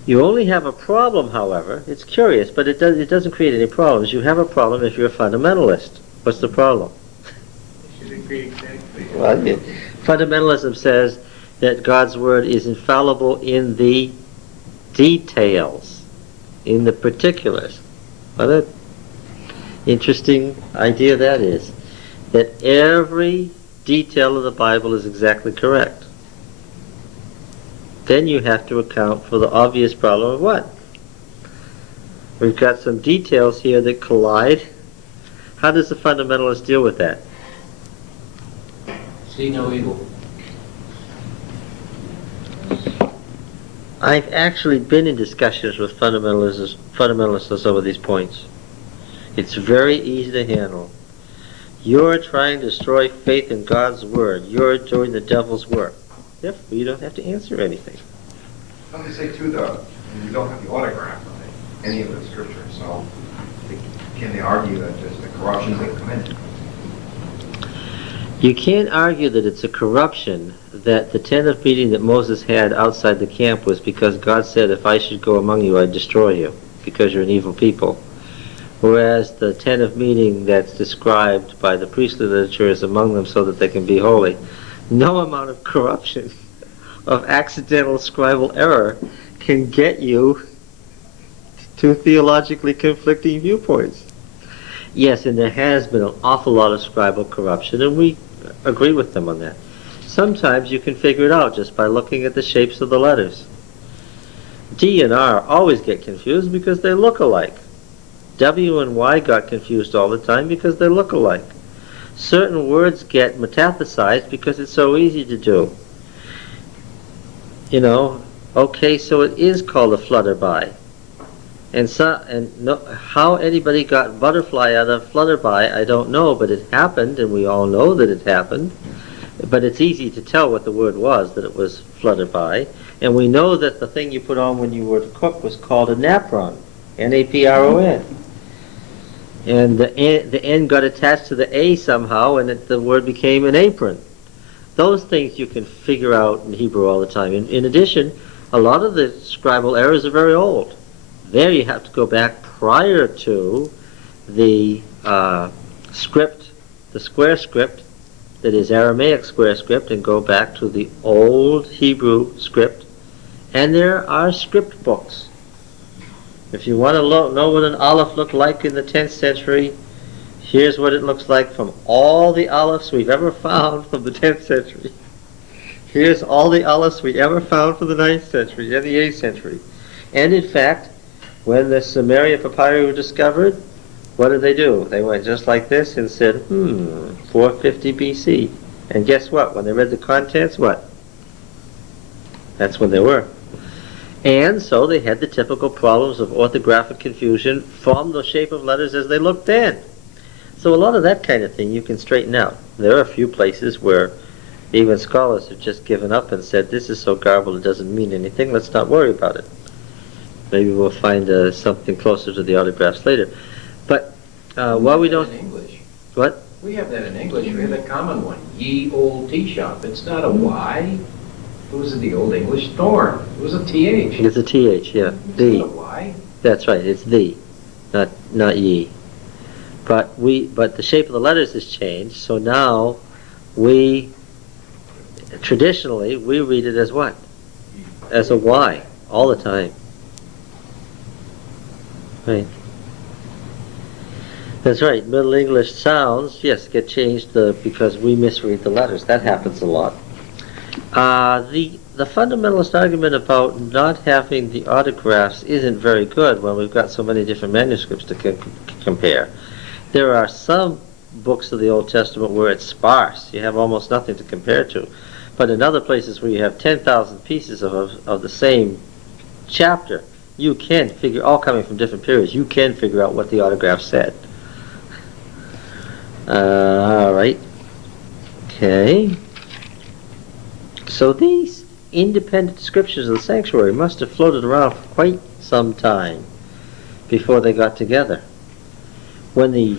You only have a problem, however. It's curious, but it doesn't create any problems. You have a problem if you're a fundamentalist. What's the problem? You should agree exactly. Well, fundamentalism says that God's word is infallible in the details, in the particulars. What an interesting idea that is. That every detail of the Bible is exactly correct. Then you have to account for the obvious problem of what? We've got some details here that collide. How does the fundamentalist deal with that? See no evil. I've actually been in discussions with fundamentalists over these points. It's very easy to handle. You're trying to destroy faith in God's word. You're doing the devil's work. Therefore, you don't have to answer anything. Let me say too, though, we don't have the autograph of any of the scriptures, so can they argue that there's the corruption that come in? You can't argue that it's a corruption that the tent of meeting that Moses had outside the camp was because God said, if I should go among you, I'd destroy you, because you're an evil people. Whereas the tent of meeting that's described by the priestly literature is among them so that they can be holy. No amount of corruption, of accidental scribal error, can get you to theologically conflicting viewpoints. Yes, and there has been an awful lot of scribal corruption, and we agree with them on that. Sometimes you can figure it out just by looking at the shapes of the letters. D and R always get confused because they look alike. W and Y got confused all the time because they look alike. Certain words get metaphysized because it's so easy to do. You know, okay, so it is called a flutterby. How anybody got butterfly out of flutterby, I don't know, but it happened, and we all know that it happened. But it's easy to tell what the word was, that it was flutterby. And we know that the thing you put on when you were to cook was called a napron, N-A-P-R-O-N. And the N got attached to the A somehow, and the word became an apron. Those things you can figure out in Hebrew all the time. In addition, a lot of the scribal errors are very old. There you have to go back prior to the script, the square script, that is Aramaic square script, and go back to the old Hebrew script. And there are script books. If you want to know what an aleph looked like in the 10th century, here's what it looks like from all the alephs we've ever found from the 10th century. Here's all the alephs we ever found from the 9th century and the 8th century. And in fact, when the Sumerian papyri were discovered, what did they do? They went just like this and said, 450 BC. And guess what? When they read the contents, what? That's when they were. And so they had the typical problems of orthographic confusion from the shape of letters as they looked then. So a lot of that kind of thing you can straighten out. There are a few places where even scholars have just given up and said, this is so garbled it doesn't mean anything, let's not worry about it. Maybe we'll find something closer to the autographs later. But while we don't... In English. What? We have that in English. We have a common one. Ye old tea shop. It's not a Y. It was the old English storm. It was a TH. It's a TH, yeah. It's The. not a Y. That's right, it's the, not ye. But the shape of the letters has changed, so now traditionally, we read it as what? As a Y, all the time. Right. That's right, Middle English sounds, yes, get changed because we misread the letters. That happens a lot. The fundamentalist argument about not having the autographs isn't very good when we've got so many different manuscripts to compare. There are some books of the Old Testament where it's sparse. You have almost nothing to compare to. But in other places where you have 10,000 pieces of the same chapter, you can figure, all coming from different periods, you can figure out what the autograph said. All right. Okay. So these independent descriptions of the sanctuary must have floated around for quite some time before they got together. When the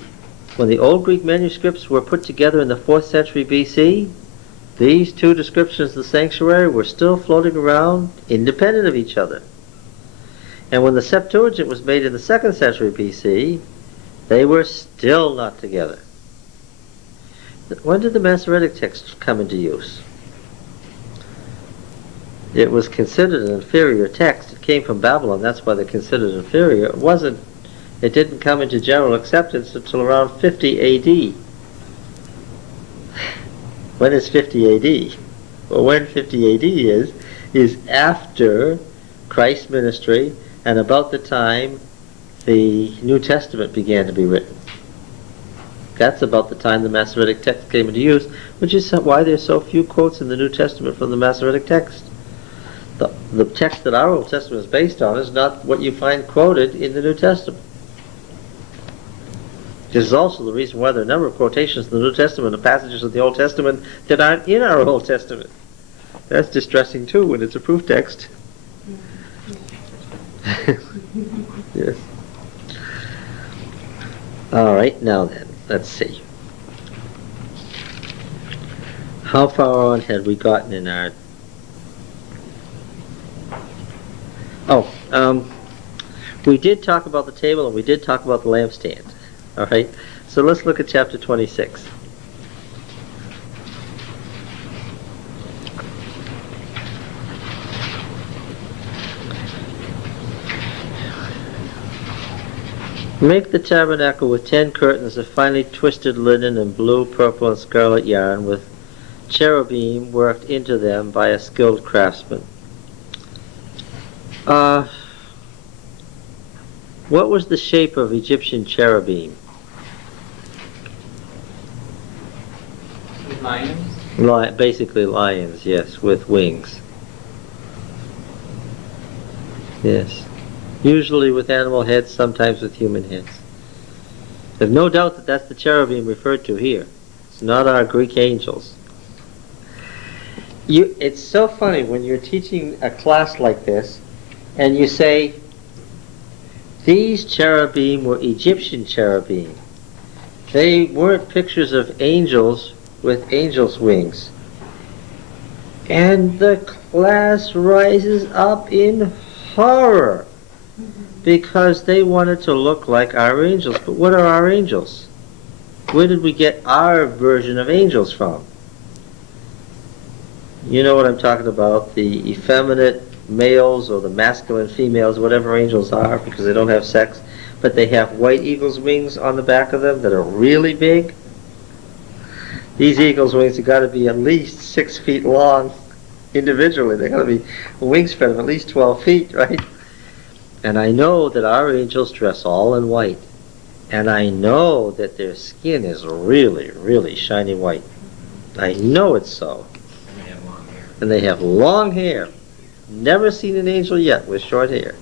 when the old Greek manuscripts were put together in the 4th century BC, these two descriptions of the sanctuary were still floating around independent of each other. And when the Septuagint was made in the 2nd century BC, they were still not together. When did the Masoretic text come into use? It was considered an inferior text. It came from Babylon, that's why they're considered inferior. It didn't come into general acceptance until around 50 AD. When is 50 AD? Well, when 50 AD is after Christ's ministry and about the time the New Testament began to be written. That's about the time the Masoretic text came into use, which is why there's so few quotes in the New Testament from the Masoretic text. The text that our Old Testament is based on is not what you find quoted in the New Testament. This is also the reason why there are a number of quotations in the New Testament of passages of the Old Testament that aren't in our Old Testament. That's distressing too when it's a proof text. Yes. All right, now then, let's see. How far on had we gotten in our... we did talk about the table and we did talk about the lampstand. All right, so let's look at chapter 26. Make the tabernacle with 10 curtains of finely twisted linen and blue, purple, and scarlet yarn with cherubim worked into them by a skilled craftsman. What was the shape of Egyptian cherubim? Lions? Basically lions, yes, with wings. Yes. Usually with animal heads, sometimes with human heads. There's no doubt that that's the cherubim referred to here. It's not our Greek angels. It's so funny when you're teaching a class like this and you say, these cherubim were Egyptian cherubim. They weren't pictures of angels with angels' wings. And the class rises up in horror because they wanted to look like our angels. But what are our angels? Where did we get our version of angels from? You know what I'm talking about, the effeminate males or the masculine females, whatever angels are, because they don't have sex, but they have white eagle's wings on the back of them that are really big. These eagle's wings have got to be at least 6 feet long individually. They've got to be a wingspan of at least 12 feet, right? And I know that our angels dress all in white. And I know that their skin is really, really shiny white. I know it's so. And they have long hair. And they have long hair. Never seen an angel yet with short hair.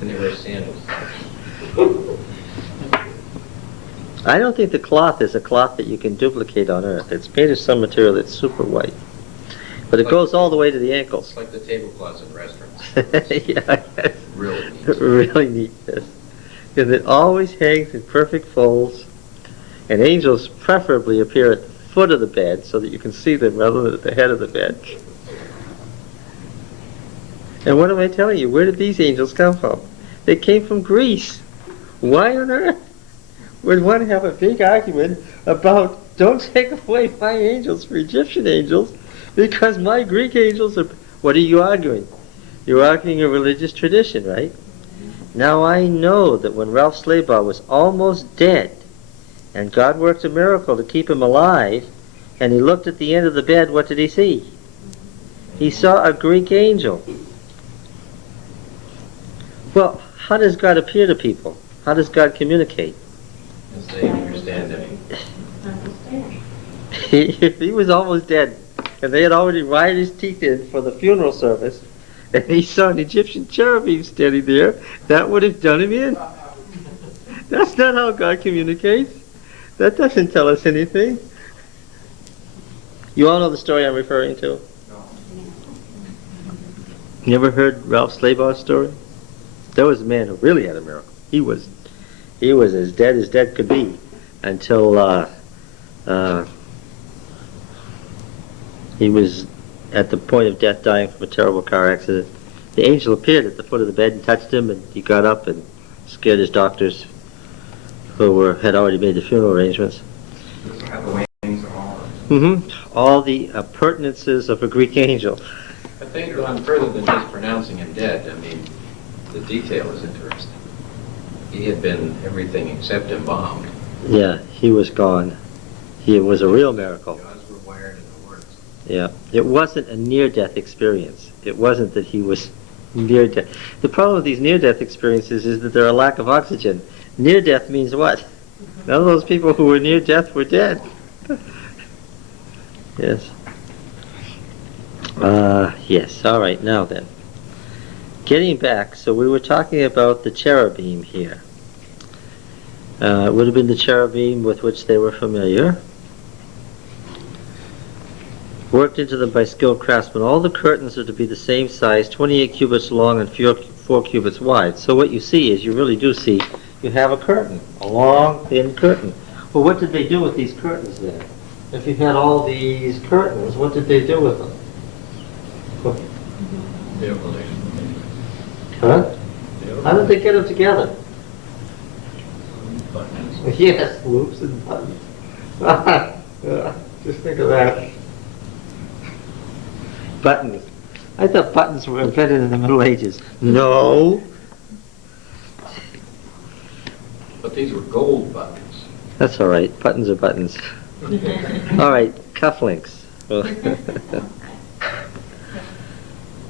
And they wear sandals. I don't think the cloth is a cloth that you can duplicate on Earth. It's made of some material that's super white. But it goes all the way to the ankles. It's like the tablecloths in restaurants. Yeah, Really neat. really neat, yes. Because it always hangs in perfect folds. And angels preferably appear at the foot of the bed so that you can see them rather than at the head of the bed. And what am I telling you? Where did these angels come from? They came from Greece. Why on earth would one have a big argument about don't take away my angels for Egyptian angels because my Greek angels are... What are you arguing? You're arguing a religious tradition, right? Now I know that when Ralph Slaybaugh was almost dead and God worked a miracle to keep him alive and he looked at the end of the bed, what did he see? He saw a Greek angel. Well, how does God appear to people? How does God communicate? As they understand him. Understand. If he was almost dead and they had already wired his teeth in for the funeral service and he saw an Egyptian cherubim standing there, that would have done him in. That's not how God communicates. That doesn't tell us anything. You all know the story I'm referring to? You ever heard Ralph Slaybaugh's story? There was a man who really had a miracle. He was as dead could be until he was at the point of death, dying from a terrible car accident. The angel appeared at the foot of the bed and touched him, and he got up and scared his doctors, who had already made the funeral arrangements. Does it have the wings and all? All the appurtenances of a Greek angel. But they've gone further than just pronouncing him dead. I mean, the detail is interesting. He had been everything except embalmed. Yeah, he was gone. He was a real miracle. Jaws were wired in the works. Yeah, it wasn't a near-death experience. It wasn't that he was near death. The problem with these near-death experiences is that they're a lack of oxygen. Near-death means what? None of those people who were near death were dead. Yes. Yes, all right, now then. Getting back, so we were talking about the cherubim here. It would have been the cherubim with which they were familiar. Worked into them by skilled craftsmen. All the curtains are to be the same size, 28 cubits long and 4 cubits wide. So what you see is, you really do see, you have a curtain, a long, thin curtain. Well, what did they do with these curtains then? If you had all these curtains, what did they do with them? Huh? How did they get them together? Yes, loops and buttons. Just think of that. Buttons. I thought buttons were invented in the Middle Ages. No. But these were gold buttons. That's all right. Buttons are buttons. All right, cufflinks. All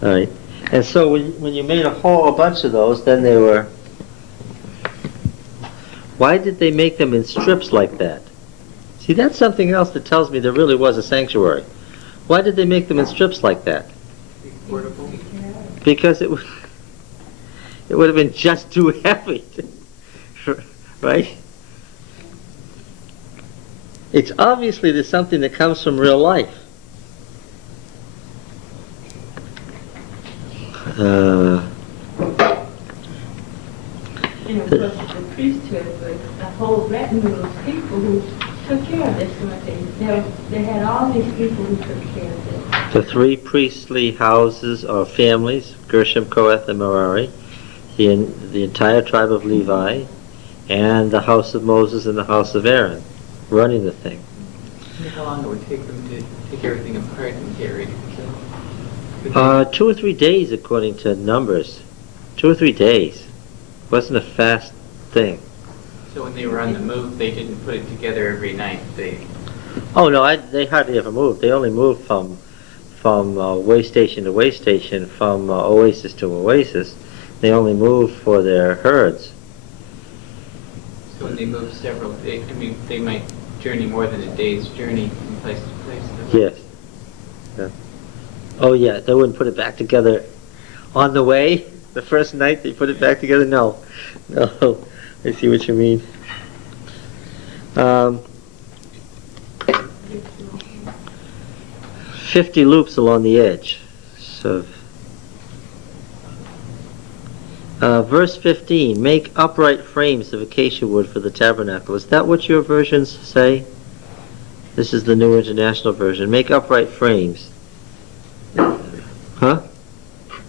right. And so when you made a whole bunch of those, then they were... Why did they make them in strips like that? See, that's something else that tells me there really was a sanctuary. Why did they make them in strips like that? Portable. Because it would have been just too heavy, right? It's obviously there's something that comes from real life. And of course, the priesthood was a whole retinue of people who took care of this sort of thing. They had all these people who took care of this. The 3 priestly houses or families, Gershom, Kohath, and Merari, the entire tribe of Levi, and the house of Moses and the house of Aaron, running the thing. How long it would take them to take everything apart and get ready to kill? 2 or 3 days, according to Numbers. 2 or 3 days. Wasn't a fast thing. So when they were on the move, they didn't put it together every night. Oh no, they hardly ever moved. They only moved from way station to way station, from oasis to oasis. They only moved for their herds. So when they moved several days, they might journey more than a day's journey from place to place. Yes. Yeah. Oh yeah, they wouldn't put it back together on the way. The first night they put it back together. No, I see what you mean. 50 loops along the edge. So, verse 15, make upright frames of acacia wood for the tabernacle. Is that what your versions say? This is the New International Version. Make upright frames. Huh?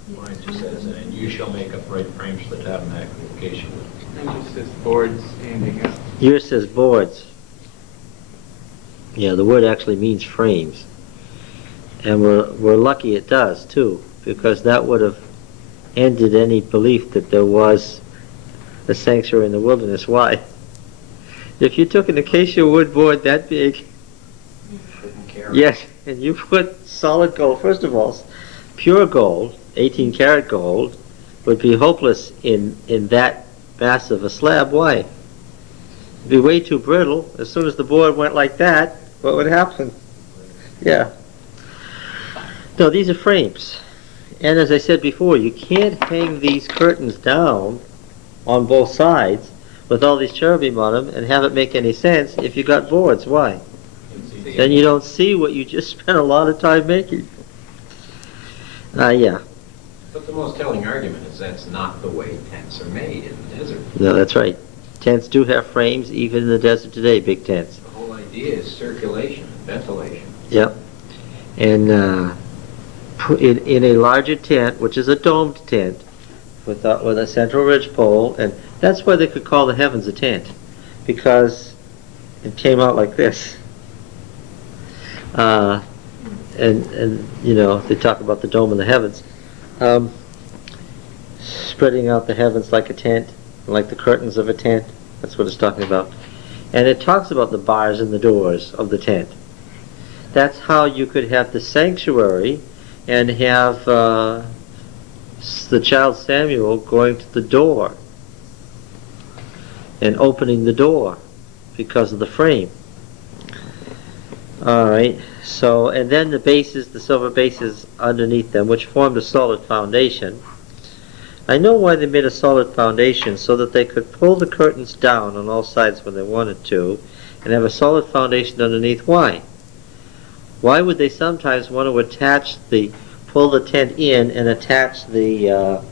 Mine just says, and you shall make upright frames for the tabernacle of acacia wood. And just says boards standing up. Yours says boards. Yeah, the word actually means frames. And we're lucky it does, too, because that would have ended any belief that there was a sanctuary in the wilderness. Why? If you took an acacia wood board that big, Couldn't carry. yes, and you put solid gold, first of all, pure gold, 18 karat gold, would be hopeless in that massive a slab. Why? It'd be way too brittle. As soon as the board went like that, what would happen? Yeah. No, these are frames. And as I said before, you can't hang these curtains down on both sides with all these cherubim on them and have it make any sense if you got boards. Why? Then you don't see what you just spent a lot of time making. Yeah. But the most telling argument is that's not the way tents are made in the desert. No, that's right. Tents do have frames, even in the desert today, big tents. The whole idea is circulation and ventilation. Yep. And in a larger tent, which is a domed tent, with a central ridge pole, and that's why they could call the heavens a tent, because it came out like this. And you know, they talk about the dome in the heavens. Spreading out the heavens like a tent, like the curtains of a tent. That's what it's talking about. And it talks about the bars and the doors of the tent. That's how you could have the sanctuary and have the child Samuel going to the door and opening the door because of the frame. Alright, so, and then the bases, the silver bases underneath them, which formed a solid foundation. I know why they made a solid foundation, so that they could pull the curtains down on all sides when they wanted to, and have a solid foundation underneath. Why? Why would they sometimes want to pull the tent in and attach the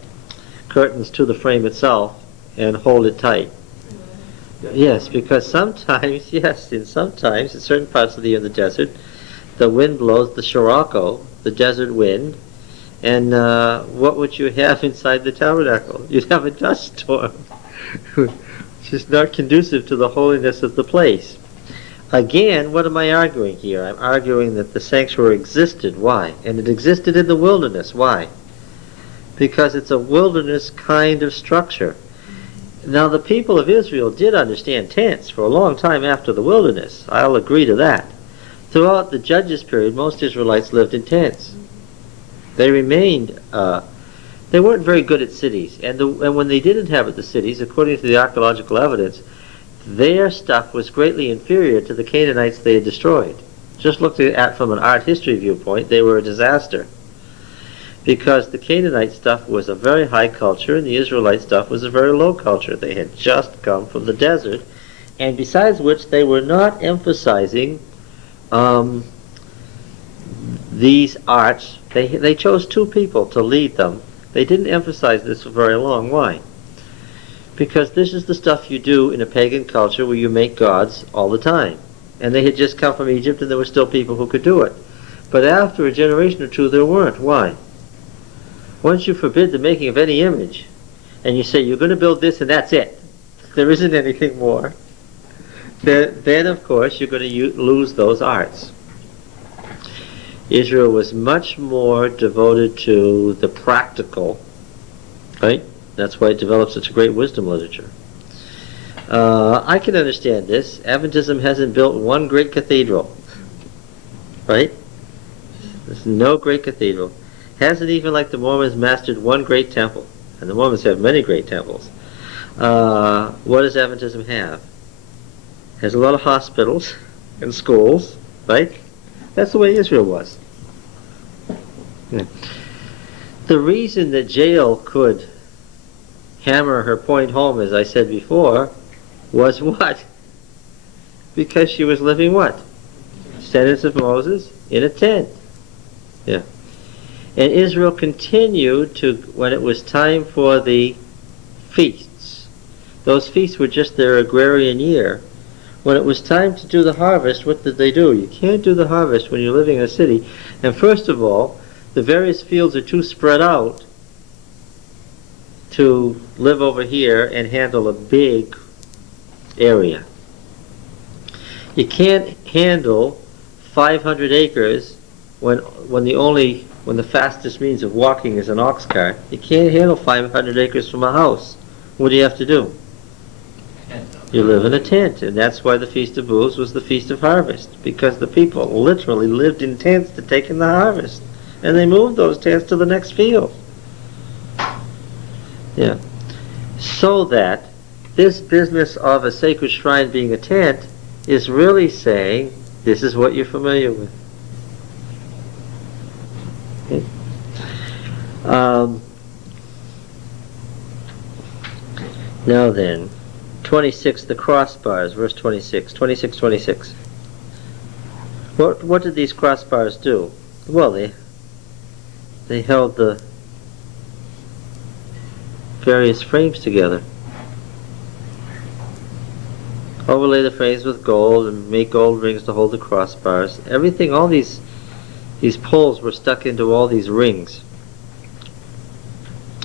curtains to the frame itself and hold it tight? Yes, because sometimes, in certain parts of the year in the desert, the wind blows the sirocco, the desert wind, and what would you have inside the tabernacle? You'd have a dust storm, which is not conducive to the holiness of the place. Again, what am I arguing here? I'm arguing that the sanctuary existed. Why? And it existed in the wilderness. Why? Because it's a wilderness kind of structure. Now, the people of Israel did understand tents for a long time after the wilderness. I'll agree to that. Throughout the Judges period, most Israelites lived in tents. They remained, they weren't very good at cities. And when they did inhabit the cities, according to the archaeological evidence, their stuff was greatly inferior to the Canaanites they had destroyed. Just looked at from an art history viewpoint, they were a disaster. Because the Canaanite stuff was a very high culture and the Israelite stuff was a very low culture. They had just come from the desert, and besides which they were not emphasizing these arts. They chose two people to lead them. They didn't emphasize this for very long. Why? Because this is the stuff you do in a pagan culture where you make gods all the time. And they had just come from Egypt and there were still people who could do it. But after a generation or two there weren't. Why? Once you forbid the making of any image, and you say you're going to build this and that's it, there isn't anything more, then of course you're going to lose those arts. Israel was much more devoted to the practical, right? That's why it developed such a great wisdom literature. I can understand this. Adventism hasn't built one great cathedral, right? There's no great cathedral. Hasn't even, like the Mormons, mastered one great temple. And the Mormons have many great temples. What does Adventism have? Has a lot of hospitals and schools, right? That's the way Israel was. Yeah. The reason that Jael could hammer her point home, as I said before, was what? Because she was living what? Descendants of Moses in a tent. Yeah. And Israel continued to, when it was time for the feasts, those feasts were just their agrarian year. When it was time to do the harvest, what did they do? You can't do the harvest when you're living in a city. And first of all, the various fields are too spread out to live over here and handle a big area. You can't handle 500 acres when the fastest means of walking is an ox cart. You can't handle 500 acres from a house. What do you have to do? You live in a tent, and that's why the Feast of Booths was the Feast of Harvest, because the people literally lived in tents to take in the harvest, and they moved those tents to the next field. Yeah. So that this business of a sacred shrine being a tent is really saying, this is what you're familiar with. Okay. Now then, 26, the crossbars, verse 26. What did these crossbars do? Well, they held the various frames together. overlay the frames with gold and make gold rings to hold the crossbars. Everything, all these poles were stuck into all these rings.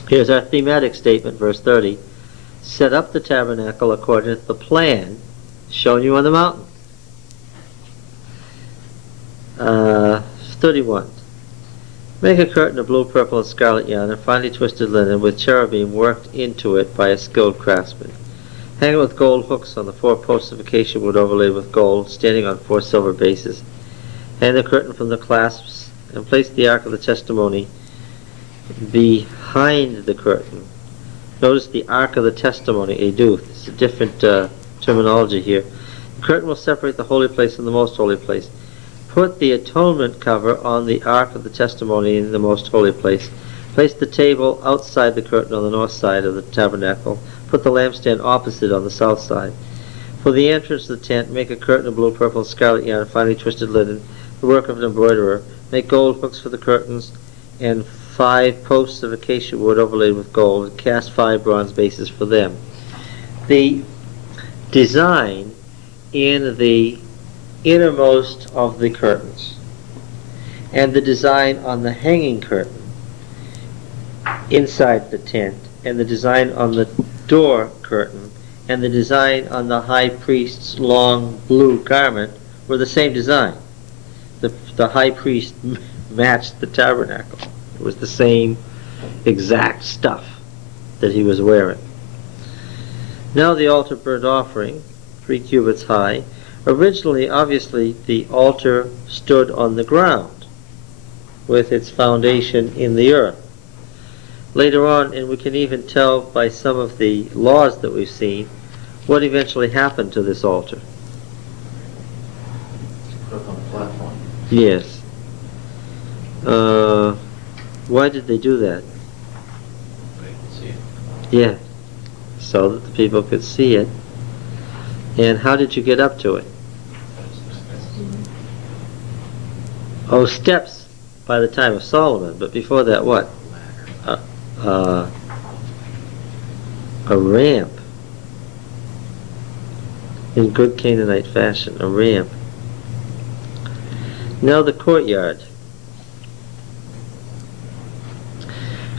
Here's our thematic statement, verse 30. Set up the tabernacle according to the plan shown you on the mountain. 31. Make a curtain of blue, purple, and scarlet yarn and finely twisted linen with cherubim worked into it by a skilled craftsman. Hang it with gold hooks on the 4 posts of acacia wood overlaid with gold, standing on 4 silver bases. Hang the curtain from the clasps and place the Ark of the Testimony behind the curtain. Notice the Ark of the Testimony, Eduth. It's a different terminology here. The curtain will separate the holy place from the most holy place. Put the atonement cover on the Ark of the Testimony in the most holy place. Place the table outside the curtain on the north side of the tabernacle. Put the lampstand opposite on the south side. For the entrance of the tent, make a curtain of blue, purple, and scarlet yarn, finely twisted linen, the work of an embroiderer. Make gold hooks for the curtains, and 5 posts of acacia wood overlaid with gold, and cast 5 bronze bases for them. The design in the innermost of the curtains, and the design on the hanging curtain inside the tent, and the design on the door curtain, and the design on the high priest's long blue garment were the same design. The high priest matched the tabernacle. It was the same exact stuff that he was wearing. Now the altar burnt offering, 3 cubits high. Originally, obviously, the altar stood on the ground with its foundation in the earth. Later on, and we can even tell by some of the laws that we've seen, what eventually happened to this altar. Put up on the platform. Yes. Why did they do that? I can see it. Yeah, so that the people could see it. And how did you get up to it? Oh, steps by the time of Solomon, but before that what? A ramp. In good Canaanite fashion, a ramp. Now the courtyard.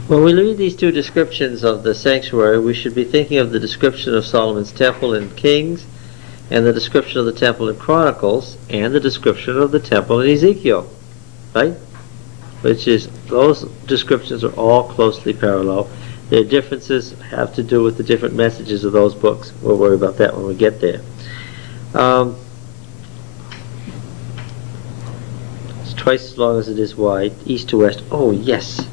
When we read these 2 descriptions of the sanctuary, we should be thinking of the description of Solomon's temple in Kings, and the description of the temple in Chronicles, and the description of the temple in Ezekiel, right? Which is, those descriptions are all closely parallel. Their differences have to do with the different messages of those books. We'll worry about that when we get there. It's twice as long as it is wide, east to west. Oh, yes.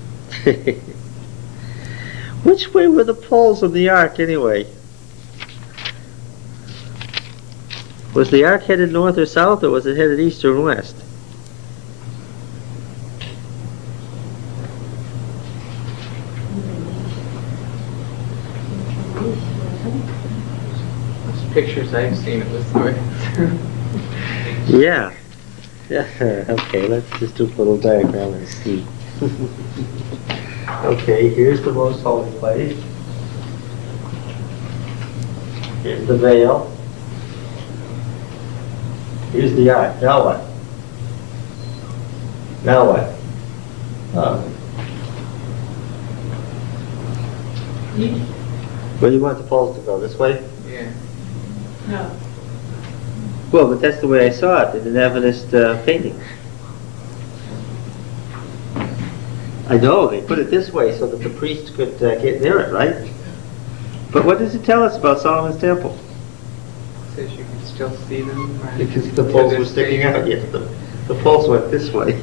Which way were the poles of the ark, anyway? Was the ark headed north or south, or was it headed east or west? Those pictures I've seen, it was north. Yeah. Yeah. Okay, let's just do a little diagram and see. Okay, here's the most holy place. Here's the veil. Here's the ark. Now what? Now what? Where do you want the poles to go? This way? Yeah. No. Well, but that's the way I saw it in an Adventist painting. I know, they put it this way so that the priest could get near it, right? But what does it tell us about Solomon's temple? Says you can still see them. Right? Because the poles were sticking out, yes, the poles went this way.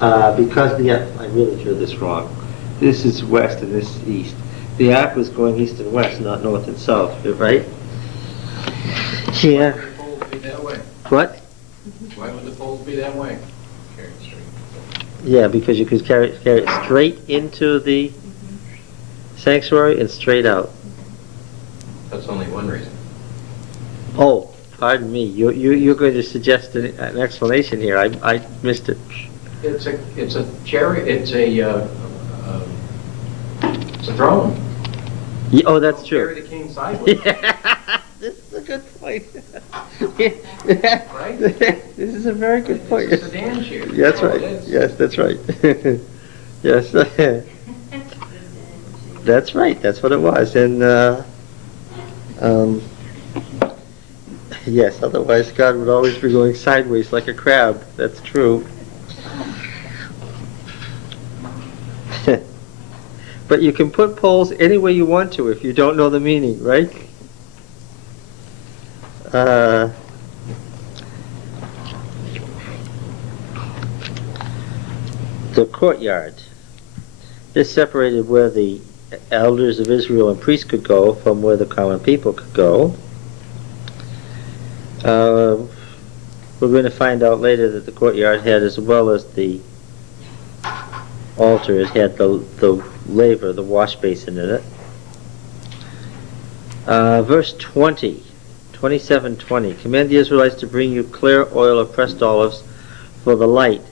Because I really drew this wrong. This is west and this is east. The ark was going east and west, not north and south, right? Yeah. Why would the poles be that way? What? Why would the poles be that way? Carry it straight. Yeah, because you could carry it straight into the sanctuary and straight out. That's only one reason. Oh, pardon me. You're going to suggest an explanation here. I missed it. It's a throne. Oh, that's Don't true. Carry the cane sideways. This is a good point. Right? This is a very good point. It's a sedan chair. That's That's all right. it is. Yes, that's right. Yes, that's right. That's what it was. And yes, otherwise God would always be going sideways like a crab. That's true. But you can put poles any way you want to if you don't know the meaning, right? The courtyard. This separated where the elders of Israel and priests could go from where the common people could go. We're going to find out later that the courtyard had, as well as the altar, it had the laver, the wash basin in it. Verse 20, 27:20. Command the Israelites to bring you clear oil of pressed olives for the light,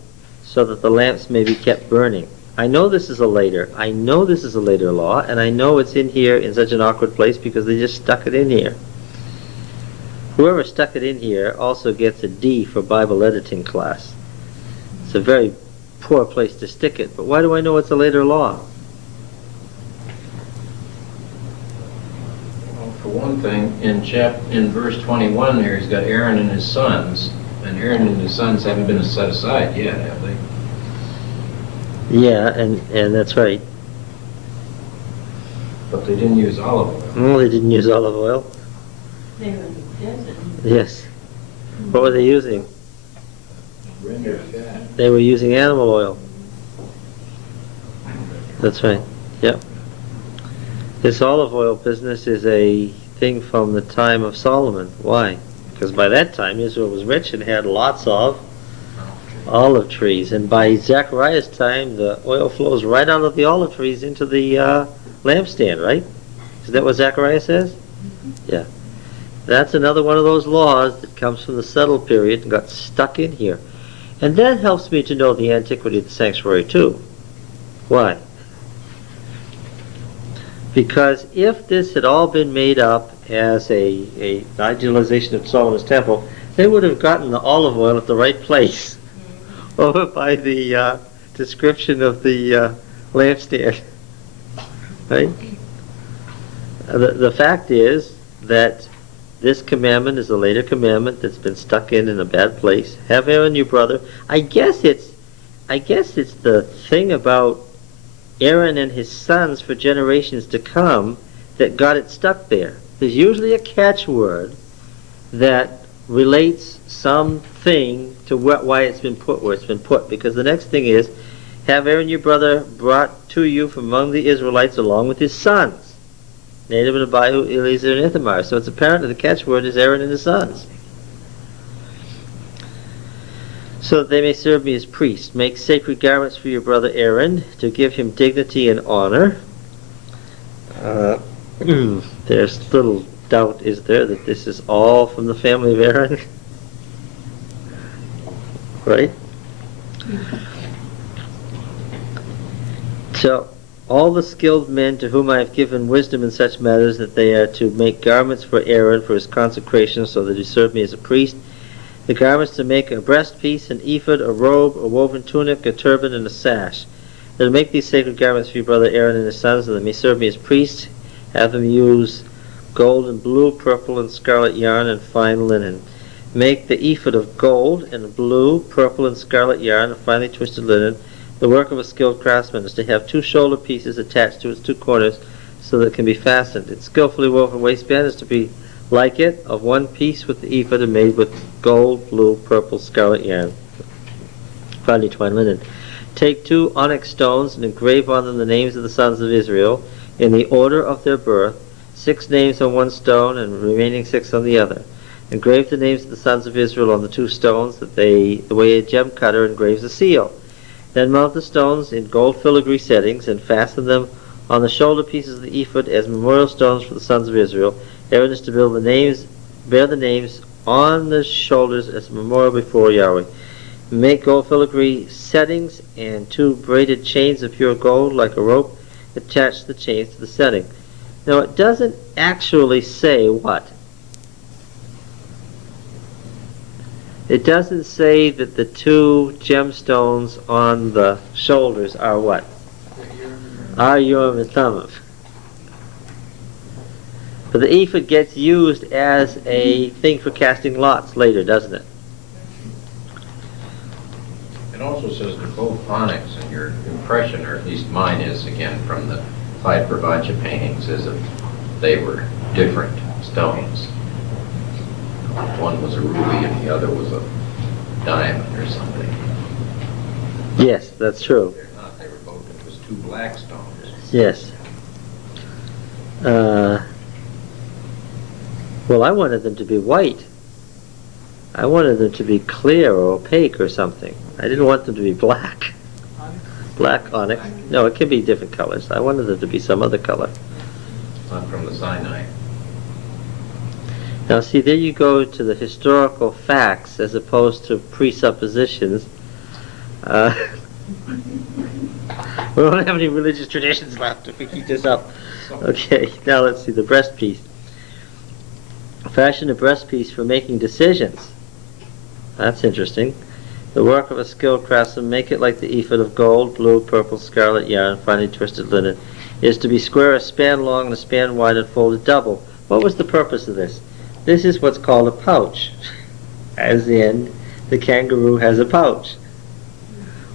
so that the lamps may be kept burning. I know this is a later law, and I know it's in here in such an awkward place because they just stuck it in here. Whoever stuck it in here also gets a D for Bible editing class. It's a very poor place to stick it, but why do I know it's a later law? Well, for one thing, in verse 21 there, he's got Aaron and his sons, and Aaron and his sons haven't been set aside yet, have they? Yeah, and that's right. But they didn't use olive oil. Well, they didn't use olive oil. They were in the desert. Yes. What were they using? Rendered fat. They were using animal oil. That's right. Yep. This olive oil business is a thing from the time of Solomon. Why? Because by that time Israel was rich and had lots of olive trees. And by Zechariah's time, the oil flows right out of the olive trees into the lampstand, right? Is that what Zechariah says? Yeah. That's another one of those laws that comes from the settled period and got stuck in here. And that helps me to know the antiquity of the sanctuary too. Why? Because if this had all been made up as an idealization of Solomon's temple, they would have gotten the olive oil at the right place, over by the description of the lampstand. Right? The fact is that this commandment is a later commandment that's been stuck in a bad place. Have Aaron your brother. I guess it's the thing about Aaron and his sons for generations to come that got it stuck there. There's usually a catchword that relates something to why it's been put where it's been put. Because the next thing is, have Aaron your brother brought to you from among the Israelites along with his sons. Nadab and Abihu, Eleazar and Ithamar. So it's apparent that the catchword is Aaron and his sons. So that they may serve me as priests. Make sacred garments for your brother Aaron to give him dignity and honor. There's little doubt, is there, that this is all from the family of Aaron? Right? So, all the skilled men to whom I have given wisdom in such matters, that they are to make garments for Aaron for his consecration, so that he serve me as a priest. The garments to make a breastpiece, an ephod, a robe, a woven tunic, a turban, and a sash. They're to make these sacred garments for your brother Aaron and his sons, that they may serve me as priests. Have them use gold and blue, purple, and scarlet yarn, and fine linen. Make the ephod of gold and blue, purple, and scarlet yarn, and finely twisted linen. The work of a skilled craftsman is to have 2 shoulder pieces attached to its 2 corners so that it can be fastened. Its skillfully woven waistband is to be like it, of 1 piece with the ephod and made with gold, blue, purple, scarlet yarn, finely twined linen. Take 2 onyx stones and engrave on them the names of the sons of Israel in the order of their birth, 6 names on 1 stone and remaining 6 on the other. Engrave the names of the sons of Israel on the 2 stones, the way a gem cutter engraves a seal. Then mount the stones in gold filigree settings and fasten them on the shoulder pieces of the ephod as memorial stones for the sons of Israel. Aaron is to bear the names on the shoulders as a memorial before Yahweh. Make gold filigree settings and 2 braided chains of pure gold like a rope. Attach the chains to the setting. Now, it doesn't actually say what. It doesn't say that the two gemstones on the shoulders are what? Are Urim and Thummim. But the ephod gets used as a thing for casting lots later, doesn't it? It also says they're both onyx, and your impression, or at least mine is, again, from the Clyde Bravacha paintings, is that they were different stones. One was a ruby and the other was a diamond or something. Yes, that's true. They're not, they were both, it was two black stones. Yes. Well, I wanted them to be white. I wanted them to be clear or opaque or something. I didn't want them to be black. Black onyx. No, it can be different colors. I wanted them to be some other color. Not from the Sinai. Now see, there you go to the historical facts as opposed to presuppositions. We don't have any religious traditions left if we keep this up. Okay, now let's see the breastpiece. Fashion a breastpiece for making decisions. That's interesting. The work of a skilled craftsman, make it like the ephod of gold, blue, purple, scarlet yarn, finely twisted linen. It is to be square, a span long and a span wide, and folded double. What was the purpose of this? This is what's called a pouch, as in the kangaroo has a pouch.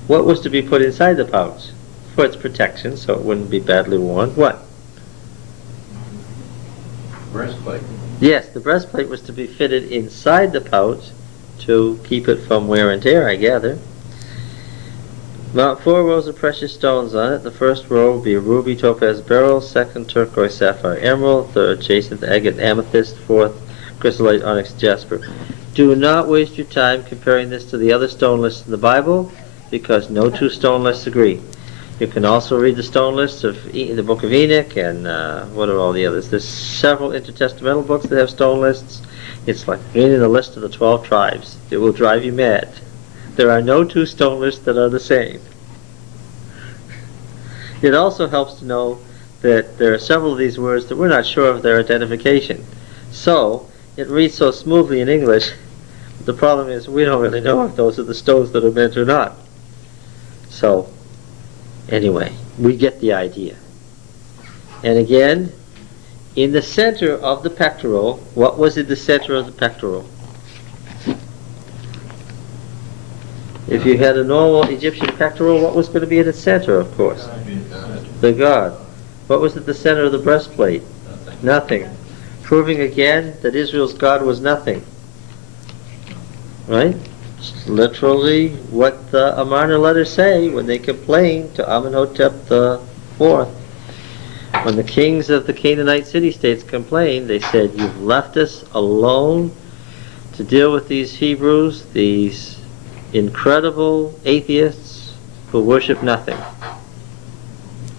What was to be put inside the pouch? For its protection, so it wouldn't be badly worn. What? Breastplate. Yes, the breastplate was to be fitted inside the pouch to keep it from wear and tear, I gather. Mount 4 rows of precious stones on it. The first row will be a ruby, topaz, beryl. Second, turquoise, sapphire, emerald. Third, jacinth, agate, amethyst. Fourth, chrysolite, onyx, jasper. Do not waste your time comparing this to the other stone lists in the Bible, because no two stone lists agree. You can also read the stone lists of the Book of Enoch and what are all the others. There's several intertestamental books that have stone lists. It's like reading the list of the 12 tribes. It will drive you mad. There are no two stone lists that are the same. It also helps to know that there are several of these words that we're not sure of their identification. So, it reads so smoothly in English, the problem is we don't really know if those are the stones that are meant or not. So, anyway, we get the idea. And again, in the center of the pectoral, what was in the center of the pectoral? If you had a normal Egyptian pectoral, what was going to be in the center, of course? The god. What was at the center of the breastplate? Nothing. Proving again that Israel's God was nothing. Right? It's literally what the Amarna letters say when they complain to Amenhotep IV. When the kings of the Canaanite city-states complained, they said, "You've left us alone to deal with these Hebrews, these incredible atheists who worship nothing."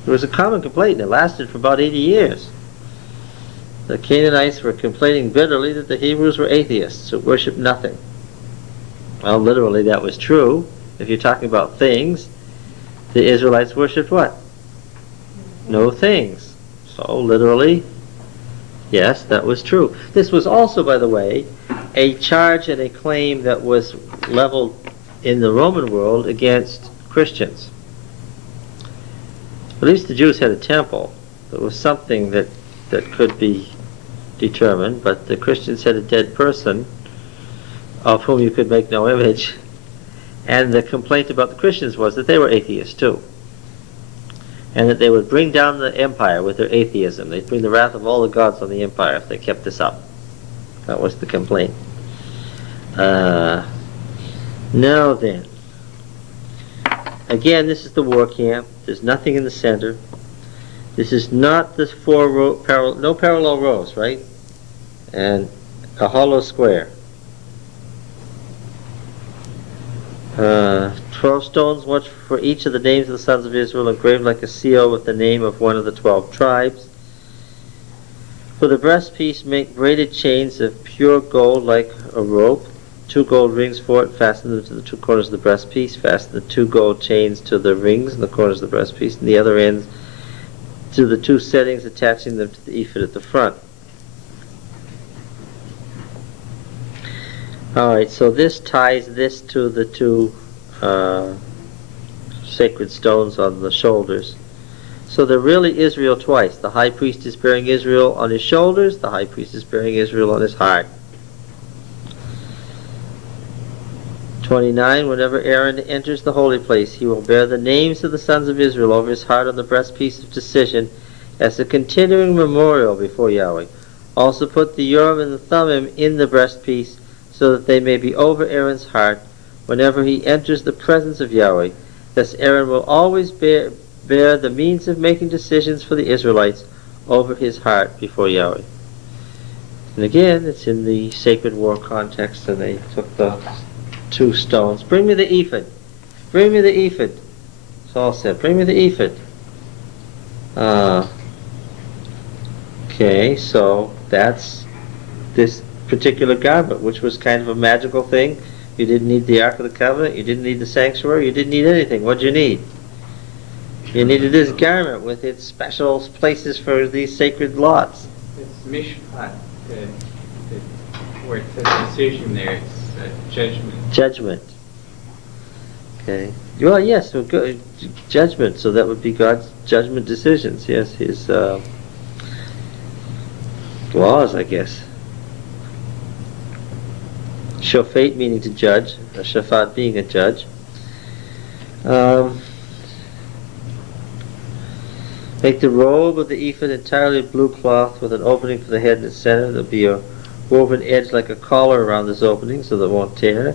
It was a common complaint, and it lasted for about 80 years. The Canaanites were complaining bitterly that the Hebrews were atheists who worship nothing. Well, literally that was true. If you're talking about things, the Israelites worshipped what? No things. So literally, yes, that was true. This was also, by the way, a charge and a claim that was leveled in the Roman world against Christians. At least the Jews had a temple. There was something that could be determined, but the Christians had a dead person of whom you could make no image. And the complaint about the Christians was that they were atheists too, and that they would bring down the empire with their atheism. They'd bring the wrath of all the gods on the empire if they kept this up. That was the complaint. Now then, again, this is the war camp. There's nothing in the center. This is not the no parallel rows, right? And a hollow square. 12 stones, one for each of the names of the sons of Israel, engraved like a seal with the name of one of the 12 tribes. For the breastpiece, make braided chains of pure gold like a rope, 2 gold rings for it, fasten them to the 2 corners of the breastpiece, fasten the 2 gold chains to the rings in the corners of the breastpiece, and the other ends to the two settings, attaching them to the ephod at the front. Alright, so this ties this to the two sacred stones on the shoulders. So they're really Israel twice. The high priest is bearing Israel on his shoulders, the high priest is bearing Israel on his heart. 29, whenever Aaron enters the holy place, he will bear the names of the sons of Israel over his heart on the breastpiece of decision as a continuing memorial before Yahweh. Also put the Urim and the Thummim in the breastpiece so that they may be over Aaron's heart whenever he enters the presence of Yahweh. Thus Aaron will always bear the means of making decisions for the Israelites over his heart before Yahweh. And again, it's in the sacred war context, and they took the two stones. Bring me the ephod. Bring me the ephod. Saul said, bring me the ephod. Okay, so that's this particular garment, which was kind of a magical thing. You didn't need the Ark of the Covenant, you didn't need the sanctuary, you didn't need anything. What'd you need? You needed this garment with its special places for these sacred lots. It's mishpat, where it says decision there, it's judgment. Judgment. Okay. Well, yes, so judgment. So that would be God's judgment decisions. Yes, His laws, I guess. Shofet meaning to judge. A shafat being a judge. Make the robe of the ephod entirely of blue cloth with an opening for the head in the center. There'll be a woven edge like a collar around this opening so that it won't tear.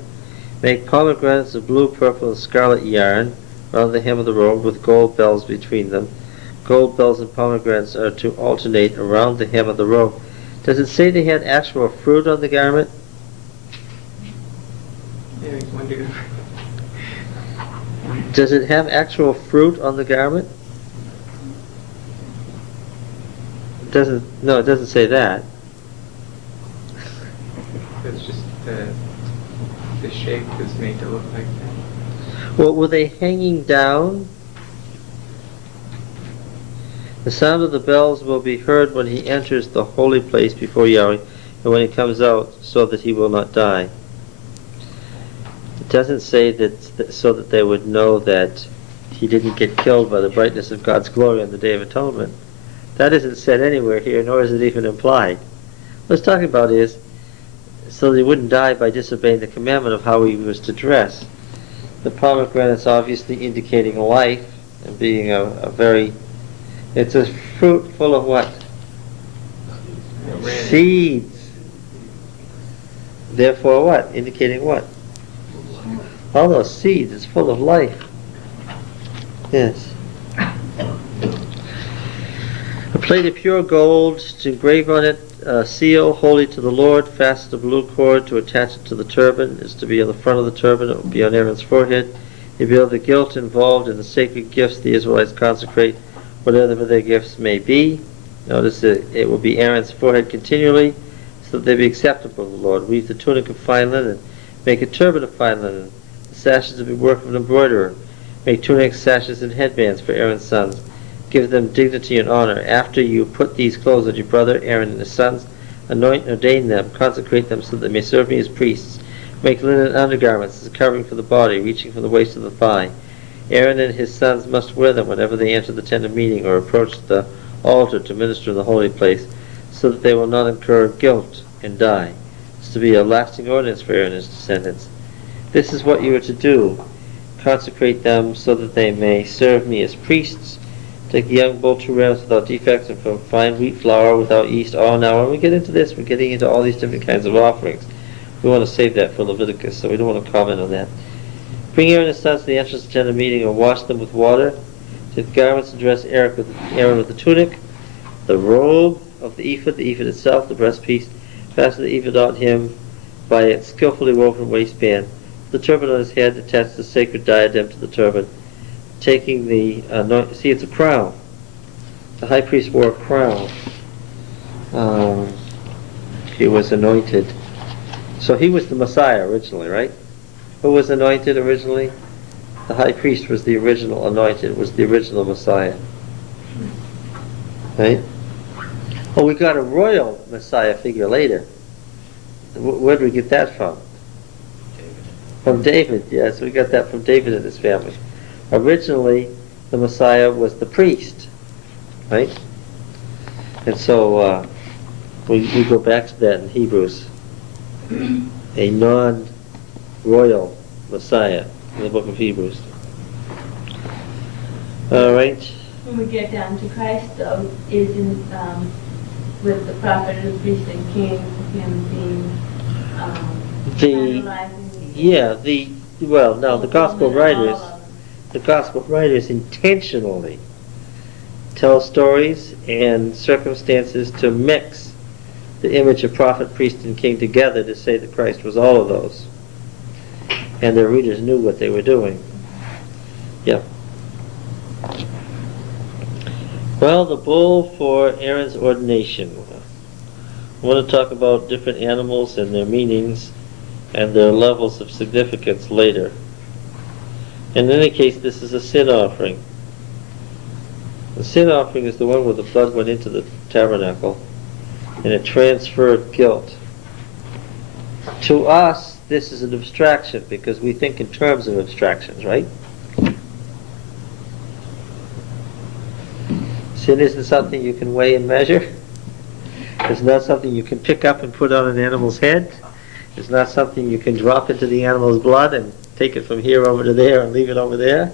Make pomegranates of blue, purple, and scarlet yarn around the hem of the robe with gold bells between them. Gold bells and pomegranates are to alternate around the hem of the robe. Does it say they had actual fruit on the garment? Yeah, I wonder. Does it have actual fruit on the garment? No, it doesn't say that. It's just the shape is made to look like that. Well, were they hanging down? The sound of the bells will be heard when he enters the holy place before Yahweh, and when he comes out, so that he will not die. It doesn't say that so that they would know that he didn't get killed by the brightness of God's glory on the Day of Atonement. That isn't said anywhere here, nor is it even implied. What it's talking about is so that he wouldn't die by disobeying the commandment of how he was to dress. The pomegranate's obviously indicating life and being a very... It's a fruit full of what? Seeds. Therefore what? Indicating what? All those seeds, it's full of life. Yes. A plate of pure gold to engrave on it a seal holy to the Lord, fastened a blue cord to attach it to the turban. It's to be on the front of the turban. It will be on Aaron's forehead. He revealed the guilt involved in the sacred gifts the Israelites consecrate, whatever their gifts may be. Notice that it will be Aaron's forehead continually, so that they be acceptable to the Lord. Weave the tunic of fine linen, make a turban of fine linen. The sashes will be work of an embroiderer. Make tunics, sashes, and headbands for Aaron's sons. Give them dignity and honor. After you put these clothes on your brother Aaron and his sons, anoint and ordain them, consecrate them so that they may serve me as priests. Make linen undergarments as a covering for the body, reaching from the waist to the thigh. Aaron and his sons must wear them whenever they enter the tent of meeting or approach the altar to minister in the holy place, so that they will not incur guilt and die. It's to be a lasting ordinance for Aaron and his descendants. This is what you are to do. Consecrate them so that they may serve me as priests. Take the young bull 2 rams without defects, and from fine wheat flour without yeast. Oh, now when we get into this, we're getting into all these different kinds of offerings. We want to save that for Leviticus, so we don't want to comment on that. Bring Aaron and his sons to the entrance of the tent of meeting, and wash them with water. Take the garments and dress Aaron with the tunic, the robe of the ephod itself, the breastpiece. Fasten the ephod on him by its skillfully woven waistband. The turban on his head, attach the sacred diadem to the turban. Taking the see, it's a crown. The high priest wore a crown. He was anointed. So he was the Messiah originally, right? Who was anointed originally? The high priest was the original anointed, was the original Messiah. Right? Oh, we got a royal Messiah figure later. Where did we get that from? From David, yes, we got that from David and his family. Originally, the Messiah was the priest, right? And so we go back to that in Hebrews. A non-royal Messiah in the book of Hebrews. All right. When we get down to Christ, though, is in, with the prophet and the priest and king, him being, finalizing the gospel writers intentionally tell stories and circumstances to mix the image of prophet, priest, and king together to say that Christ was all of those. And their readers knew what they were doing. Yeah. Well, the bull for Aaron's ordination. I want to talk about different animals and their meanings and their levels of significance later. In any case, this is a sin offering. The sin offering is the one where the blood went into the tabernacle and it transferred guilt. To us, this is an abstraction because we think in terms of abstractions, right? Sin isn't something you can weigh and measure. It's not something you can pick up and put on an animal's head. It's not something you can drop into the animal's blood and take it from here over to there and leave it over there,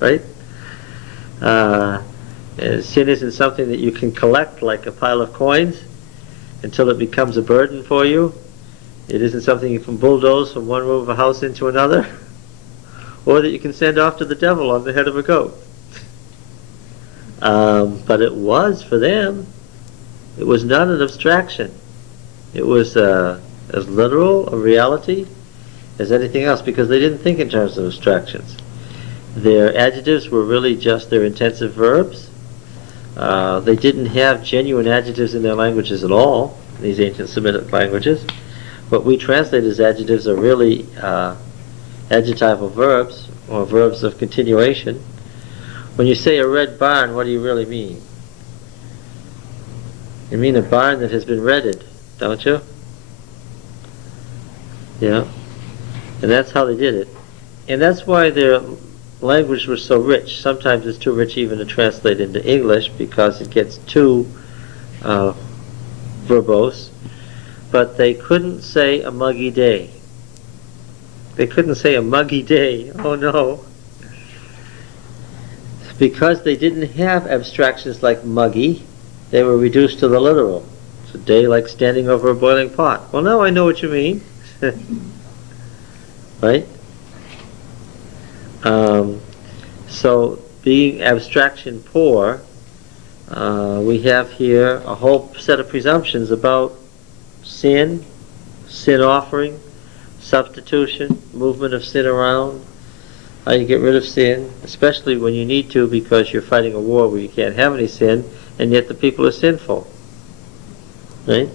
right? Sin isn't something that you can collect like a pile of coins until it becomes a burden for you. It isn't something you can bulldoze from one room of a house into another, or that you can send off to the devil on the head of a goat. But it was for them. It was not an abstraction. It was as literal a reality as anything else because they didn't think in terms of abstractions. Their adjectives were really just their intensive verbs. They didn't have genuine adjectives in their languages at all, these ancient Semitic languages. What we translate as adjectives are really adjectival verbs or verbs of continuation. When you say a red barn, what do you really mean? You mean a barn that has been redded, don't you? Yeah. And that's how they did it. And that's why their language was so rich. Sometimes it's too rich even to translate into English because it gets too verbose. But they couldn't say a muggy day. They couldn't say a muggy day. Oh no. Because they didn't have abstractions like muggy, they were reduced to the literal. It's a day like standing over a boiling pot. Well, now I know what you mean. Right? So, being abstraction poor, we have here a whole set of presumptions about sin, sin offering, substitution, movement of sin around, how you get rid of sin, especially when you need to because you're fighting a war where you can't have any sin, and yet the people are sinful. Right?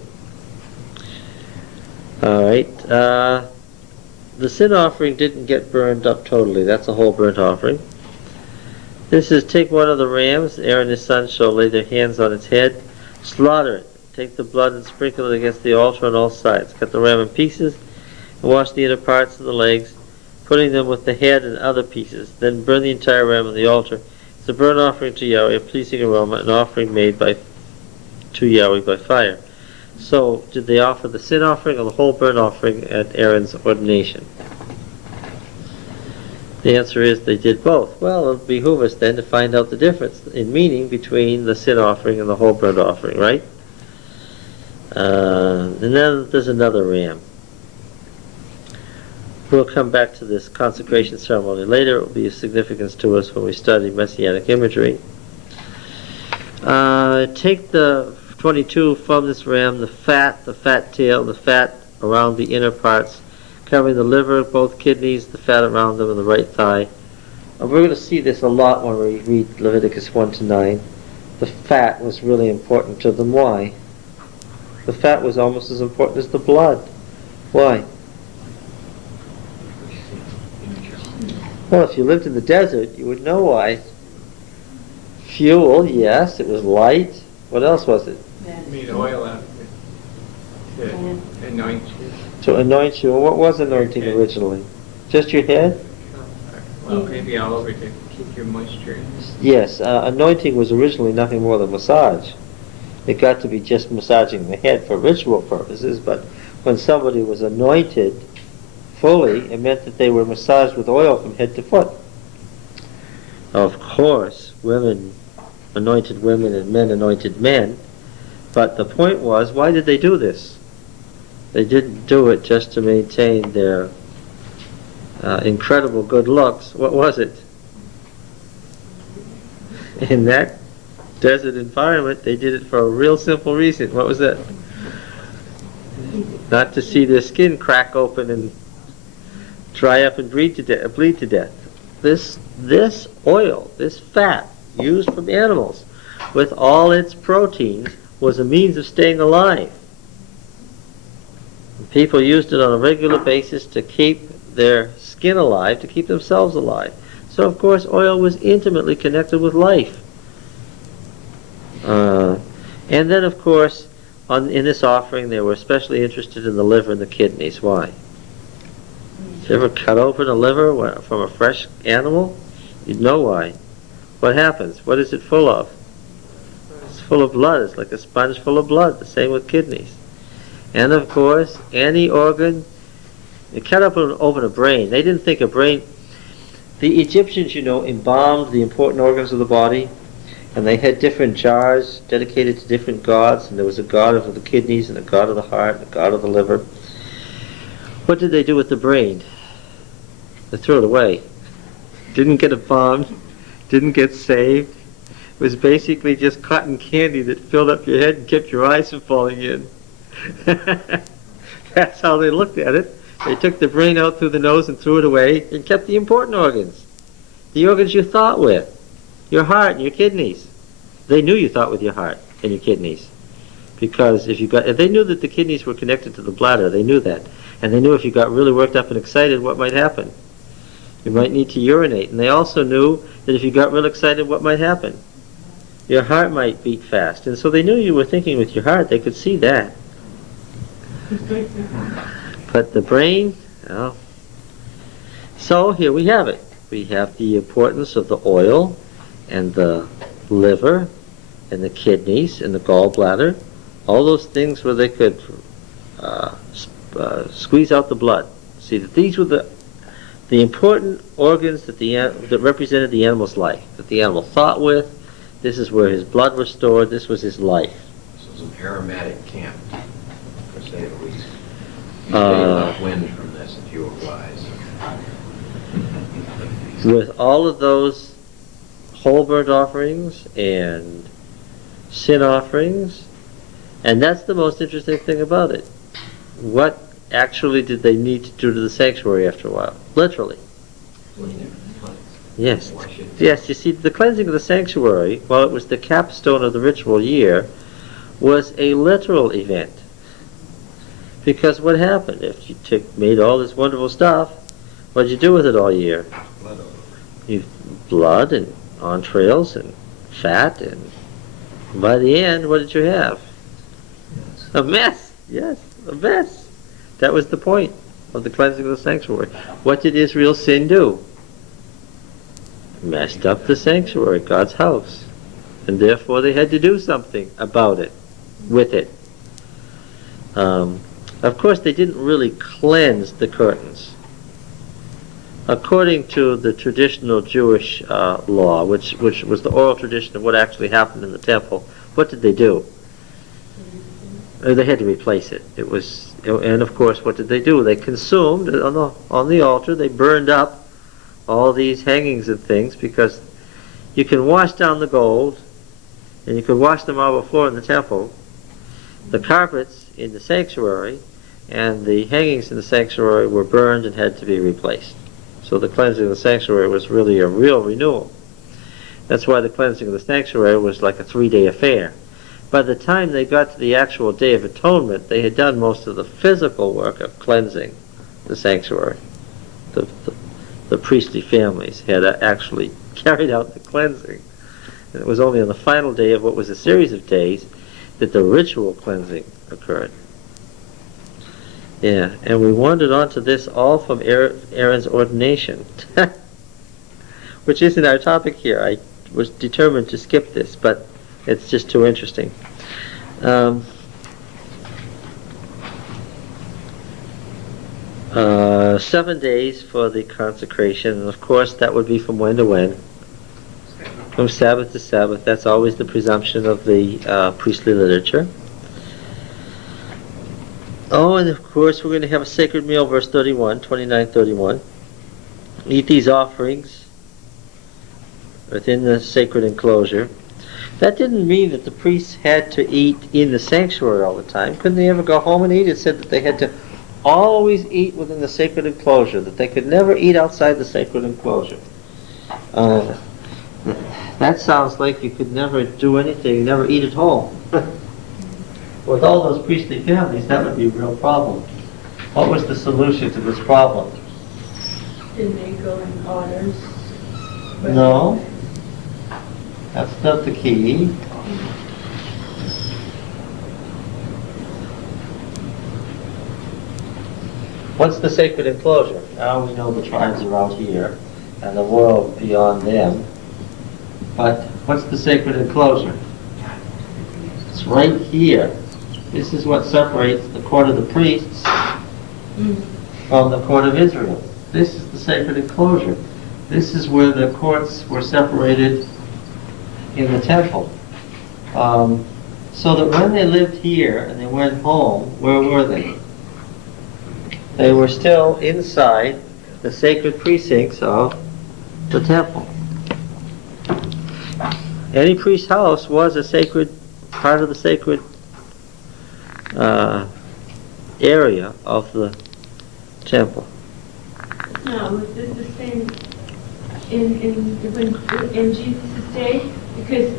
Alright. The sin offering didn't get burned up totally. That's a whole burnt offering. This is take one of the rams. Aaron and his sons shall lay their hands on its head. Slaughter it. Take the blood and sprinkle it against the altar on all sides. Cut the ram in pieces and wash the inner parts of the legs, putting them with the head and other pieces. Then burn the entire ram on the altar. It's a burnt offering to Yahweh, a pleasing aroma, an offering made to Yahweh by fire. So, did they offer the sin offering or the whole burnt offering at Aaron's ordination? The answer is they did both. Well, it'll behoove us then to find out the difference in meaning between the sin offering and the whole burnt offering, right? And then there's another ram. We'll come back to this consecration ceremony later. It will be of significance to us when we study Messianic imagery. Take the 22 from this ram, the fat tail, the fat around the inner parts, covering the liver, both kidneys, the fat around them, and the right thigh. And we're going to see this a lot when we read Leviticus 1-9. The fat was really important to them. Why? The fat was almost as important as the blood. Why? Well, if you lived in the desert, you would know why. Fuel, yes, it was light, What else was it? Made oil out of it to anoint you. To anoint you. What was anointing Okay. originally? Just your head? Well, maybe all over to keep your moisture in. Yes, anointing was originally nothing more than massage. It got to be just massaging the head for ritual purposes, but when somebody was anointed fully, it meant that they were massaged with oil from head to foot. Of course, women anointed women and men anointed men, but the point was, why did they do this? They didn't do it just to maintain their incredible good looks. What was it? In that desert environment, they did it for a real simple reason. What was that? Not to see their skin crack open and dry up and bleed to death. This oil, this fat used from animals, with all its proteins, was a means of staying alive. People used it on a regular basis to keep their skin alive, to keep themselves alive. So of course oil was intimately connected with life. And then of course in this offering they were especially interested in the liver and the kidneys. Why? Did you ever cut open a liver from a fresh animal? You'd know why. What happens? What is it full of? It's full of blood. It's like a sponge full of blood. The same with kidneys. And of course, any organ, they cut open a brain. They didn't think a brain. The Egyptians, embalmed the important organs of the body, and they had different jars dedicated to different gods, and there was a god of the kidneys, and a god of the heart, and a god of the liver. What did they do with the brain? They threw it away. Didn't get embalmed, didn't get saved. It was basically just cotton candy that filled up your head and kept your eyes from falling in. That's how they looked at it. They took the brain out through the nose and threw it away and kept the important organs. The organs you thought with. Your heart and your kidneys. They knew you thought with your heart and your kidneys. Because if they knew that the kidneys were connected to the bladder, they knew that. And they knew if you got really worked up and excited, what might happen. You might need to urinate. And they also knew that if you got real excited, what might happen. Your heart might beat fast. And so they knew you were thinking with your heart. They could see that. But the brain, well. So here we have it. We have the importance of the oil and the liver and the kidneys and the gallbladder. All those things where they could squeeze out the blood. See, that these were the important organs that represented the animal's life, that the animal thought with. This is where his blood was stored. This was his life. This was an aromatic camp, to say the least. You stay upwind from this if you were wise. With all of those whole burnt offerings and sin offerings, and that's the most interesting thing about it. What actually did they need to do to the sanctuary after a while? Literally. Clean it, cleanse. Yes. Wash it. Yes, you see, the cleansing of the sanctuary, while it was the capstone of the ritual year, was a literal event. Because what happened? If you made all this wonderful stuff, what did you do with it all year? Blood and entrails and fat, and by the end, what did you have? A mess. Yes, a mess. That was the point of the cleansing of the sanctuary. What did Israel's sin do? Messed up the sanctuary, God's house. And therefore they had to do something about it, with it. Of course, they didn't really cleanse the curtains. According to the traditional Jewish law, which was the oral tradition of what actually happened in the temple, what did they do? They had to replace it. And of course, what did they do? They consumed on the altar. They burned up all these hangings and things, because you can wash down the gold, and you could wash the marble floor in the temple, the carpets in the sanctuary, and the hangings in the sanctuary were burned and had to be replaced. So the cleansing of the sanctuary was really a real renewal. That's why the cleansing of the sanctuary was like a 3-day affair. By the time they got to the actual Day of Atonement, they had done most of the physical work of cleansing the sanctuary. The priestly families had actually carried out the cleansing. And it was only on the final day of what was a series of days that the ritual cleansing occurred. Yeah, and we wandered on to this all from Aaron's ordination, which isn't our topic here. I was determined to skip this, but it's just too interesting. 7 days for the consecration, and of course that would be from when to when? From Sabbath to Sabbath. That's always the presumption of the priestly literature. Oh, and of course we're going to have a sacred meal, verse 31, 29:31. Eat these offerings within the sacred enclosure. That didn't mean that the priests had to eat in the sanctuary all the time. Couldn't they ever go home and eat? It said that they had to always eat within the sacred enclosure, that they could never eat outside the sacred enclosure. That sounds like you could never do anything, never eat at home. With all those priestly families, that would be a real problem. What was the solution to this problem? Did they go in orders? No, that's not the key. What's the sacred enclosure? Now we know the tribes are out here, and the world beyond them. But what's the sacred enclosure? It's right here. This is what separates the court of the priests from the court of Israel. This is the sacred enclosure. This is where the courts were separated in the temple. So that when they lived here and they went home, where were they? They were still inside the sacred precincts of the temple. Any priest's house was a sacred, part of the sacred area of the temple. No, was this the same in Jesus' day? Because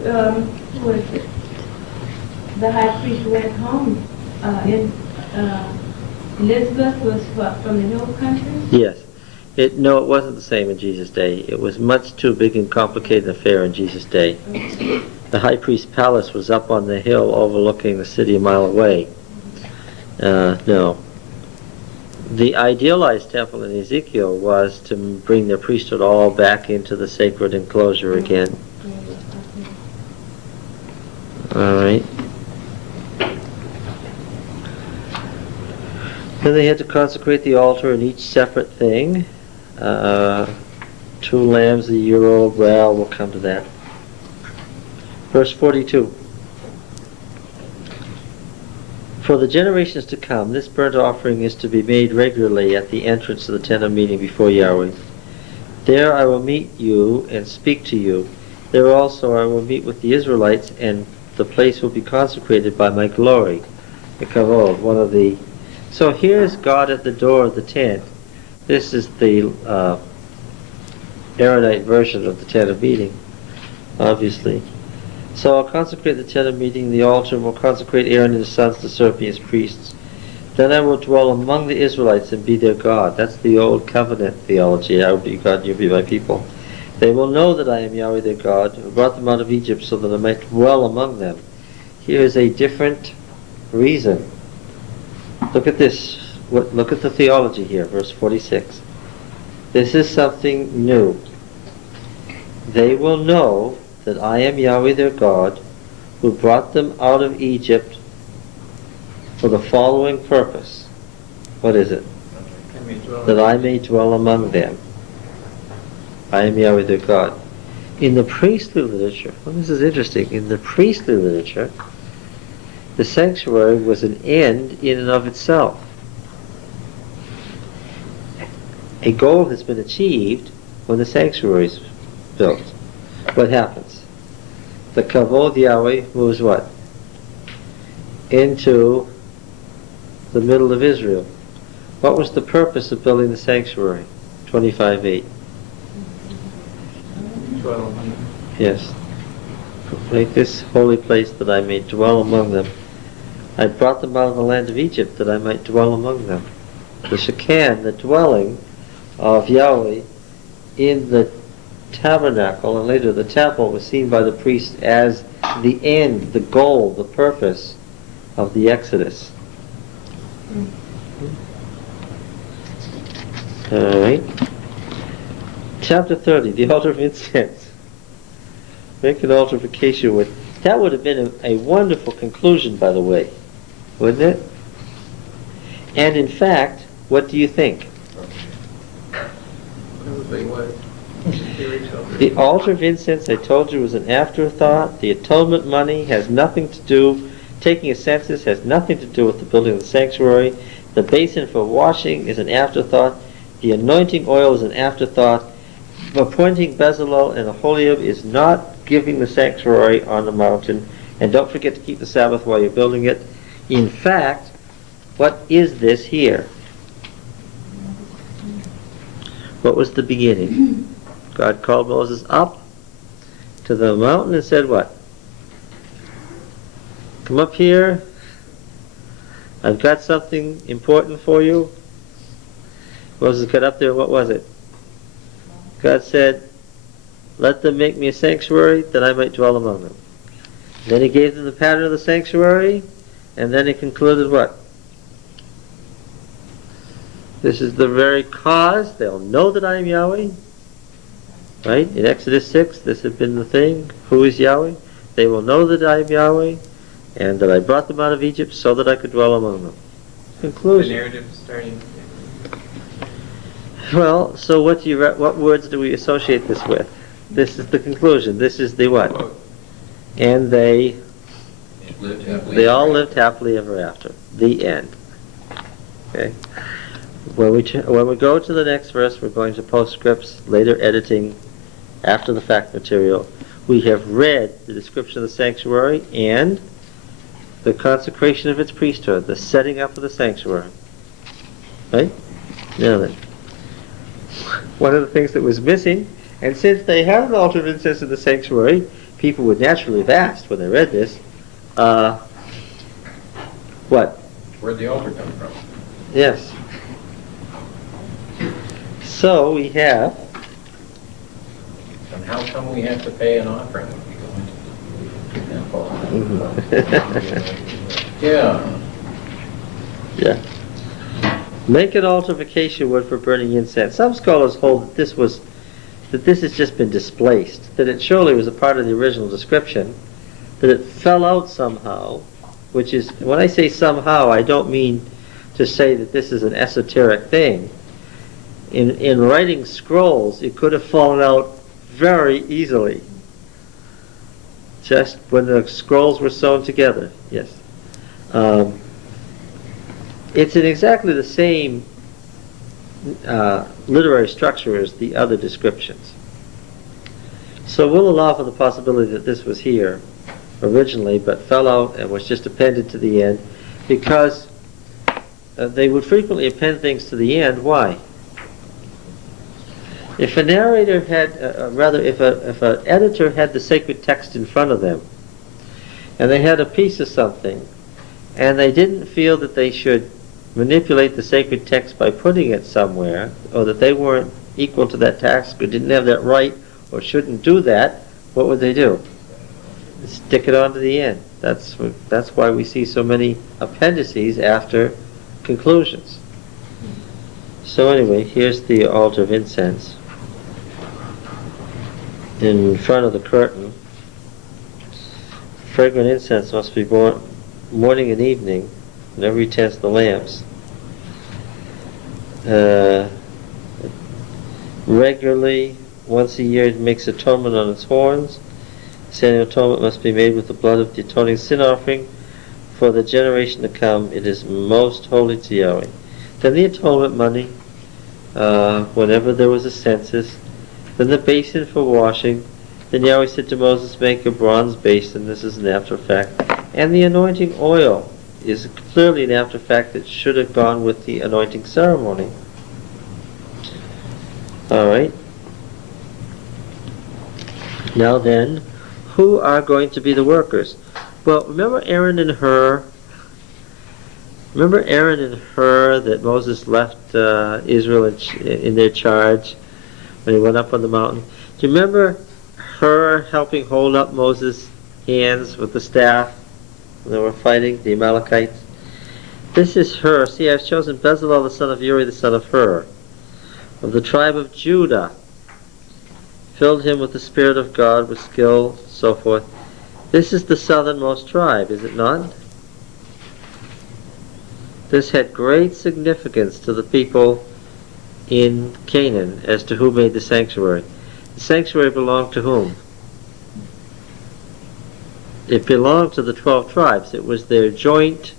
who was it? The high priest went home. Elizabeth was from the hill country. Yes. No, it wasn't the same in Jesus' day. It was much too big and complicated an affair in Jesus' day. The high priest's palace was up on the hill overlooking the city a mile away. No. The idealized temple in Ezekiel was to bring their priesthood all back into the sacred enclosure again. All right. Then they had to consecrate the altar in each separate thing. 2 lambs a year old. Well, we'll come to that. Verse 42. For the generations to come, this burnt offering is to be made regularly at the entrance of the tent of meeting before Yahweh. There I will meet you and speak to you. There also I will meet with the Israelites, and the place will be consecrated by my glory. The kavod, one of the... So here's God at the door of the tent. This is the Aaronite version of the tent of meeting, obviously. So I'll consecrate the tent of meeting, the altar, and will consecrate Aaron and his sons to serve me as priests. Then I will dwell among the Israelites and be their God. That's the old covenant theology. I will be God, you'll be my people. They will know that I am Yahweh their God, who brought them out of Egypt so that I might dwell among them. Here is a different reason. Look at this. Look at the theology here, verse 46. This is something new. They will know that I am Yahweh their God, who brought them out of Egypt for the following purpose. What is it? That I may dwell among them. I am Yahweh their God. In the priestly literature, well, this is interesting, in the priestly literature, the sanctuary was an end in and of itself. A goal has been achieved when the sanctuary is built. What happens? The kavod Yahweh moves what? Into the middle of Israel. What was the purpose of building the sanctuary? 25:8. 1200. Yes. Make this holy place that I may dwell among them. I brought them out of the land of Egypt that I might dwell among them. The Shekan, the dwelling of Yahweh in the tabernacle and later the temple was seen by the priest as the end, the goal, the purpose of the Exodus. Alright. Chapter 30, the altar of incense. Make an altar of acacia wood. That would have been a wonderful conclusion, by the way, wouldn't it? And in fact, what do you think? Probably what? The altar of incense, I told you, was an afterthought. The atonement money has nothing to do, taking a census has nothing to do with the building of the sanctuary. The basin for washing is an afterthought. The anointing oil is an afterthought. Appointing Bezalel and Aholiab is not giving the sanctuary on the mountain. And don't forget to keep the Sabbath while you're building it. In fact, what is this here? What was the beginning? God called Moses up to the mountain and said what? Come up here. I've got something important for you. Moses got up there, what was it? God said, let them make me a sanctuary that I might dwell among them. Then he gave them the pattern of the sanctuary, and then he concluded what? This is the very cause, they'll know that I am Yahweh. Right? In Exodus 6, this had been the thing. Who is Yahweh? They will know that I am Yahweh, and that I brought them out of Egypt so that I could dwell among them. The Conclusion. narrative starting. Well, so what words do we associate this with? This is the conclusion. This is the what? Quote. And they Lived happily all ever lived happily ever after. The end. Okay. When we go to the next verse, we're going to postscripts, later editing, after the fact material. We have read the description of the sanctuary and the consecration of its priesthood, the setting up of the sanctuary. Right? Now then, one of the things that was missing, and since they had an altar of incense in the sanctuary, people would naturally have asked when they read this, what? Where'd the altar come from? Yes. So we have, And how come we have to pay an offering when we go into the temple? Yeah. yeah. Make an altar of acacia wood for burning incense. Some scholars hold that this has just been displaced, that it surely was a part of the original description, that it fell out somehow, which is, when I say somehow, I don't mean to say that this is an esoteric thing. In writing scrolls, it could have fallen out very easily, just when the scrolls were sewn together. Yes. It's in exactly the same literary structure as the other descriptions. So we'll allow for the possibility that this was here originally, but fell out and was just appended to the end, because they would frequently append things to the end. Why? If a narrator had, if an editor had the sacred text in front of them, and they had a piece of something, and they didn't feel that they should manipulate the sacred text by putting it somewhere, or that they weren't equal to that task, or didn't have that right, or shouldn't do that, what would they do? Stick it on to the end. That's why we see so many appendices after conclusions. So anyway, here's the altar of incense in front of the curtain. Fragrant incense must be born morning and evening, whenever he tends the lamps. Regularly, once a year, it makes atonement on its horns. Saying atonement must be made with the blood of the atoning sin offering. For the generation to come, it is most holy to Yahweh. Then the atonement money, whenever there was a census. Then the basin for washing. Then Yahweh said to Moses, make a bronze basin. This is an after fact. And the anointing oil is clearly an after fact that should have gone with the anointing ceremony. Alright. Now then, who are going to be the workers? Well, remember Aaron and Hur? Remember Aaron and Hur that Moses left Israel in their charge? when he went up on the mountain. Do you remember her helping hold up Moses' hands with the staff when they were fighting the Amalekites? This is her. See, I've chosen Bezalel the son of Uri, the son of Hur, of the tribe of Judah. Filled him with the Spirit of God, with skill, so forth. This is the southernmost tribe, is it not? This had great significance to the people in Canaan as to who made the sanctuary. The sanctuary belonged to whom? It belonged to the 12 tribes. It was their joint,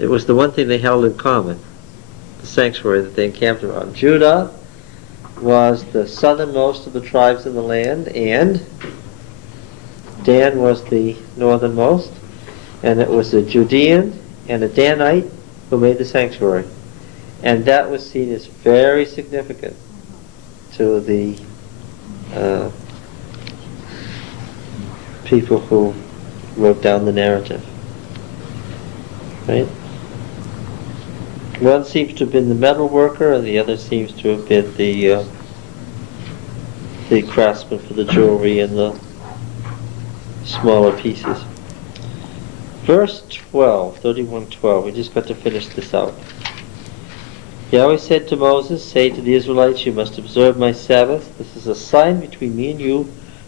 it was the one thing they held in common, the sanctuary that they encamped around. Judah was the southernmost of the tribes in the land, and Dan was the northernmost, and it was a Judean and a Danite who made the sanctuary. And that was seen as very significant to the people who wrote down the narrative. Right? One seems to have been the metal worker, and the other seems to have been the craftsman for the jewelry and the smaller pieces. Verse 12, 31:12. We just got to finish this out. Yahweh said to Moses, "Say to the Israelites, you must observe my Sabbath. This is a sign between me and you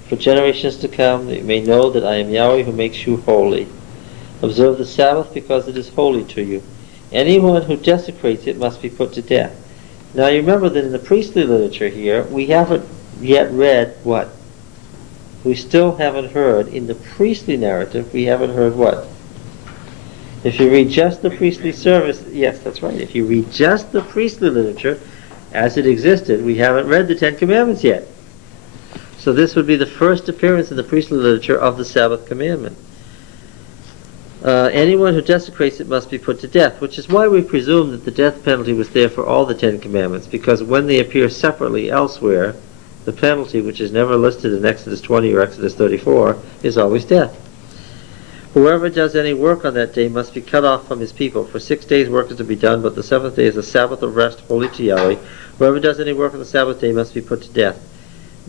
for generations to come, that you may know that I am Yahweh who makes you holy. Observe the Sabbath because it is holy to you. Anyone who desecrates it must be put to death." Now you remember that in the priestly literature here, we haven't yet read what? We still haven't heard, in the priestly narrative, we haven't heard what? If you read just the priestly service, yes, that's right. If you read just the priestly literature as it existed, we haven't read the Ten Commandments yet. So this would be the first appearance in the priestly literature of the Sabbath commandment. Anyone who desecrates it must be put to death, which is why we presume that the death penalty was there for all the Ten Commandments, because when they appear separately elsewhere, the penalty, which is never listed in Exodus 20 or Exodus 34, is always death. Whoever does any work on that day must be cut off from his people. For 6 days work is to be done, but the seventh day is a Sabbath of rest, holy to Yahweh. Whoever does any work on the Sabbath day must be put to death.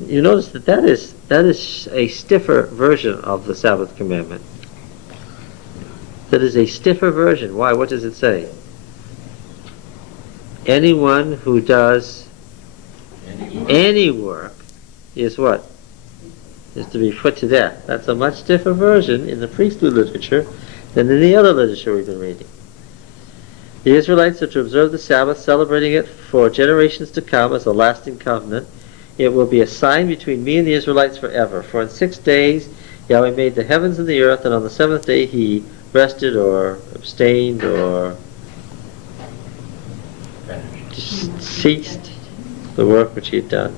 You notice that is a stiffer version of the Sabbath commandment. That is a stiffer version. Why? What does it say? Anyone who does any work is what? Is to be put to death. That's a much stiffer version in the priestly literature than in the other literature we've been reading. The Israelites are to observe the Sabbath, celebrating it for generations to come as a lasting covenant. It will be a sign between me and the Israelites forever. For in 6 days Yahweh made the heavens and the earth, and on the seventh day he rested or abstained or ceased the work which he had done.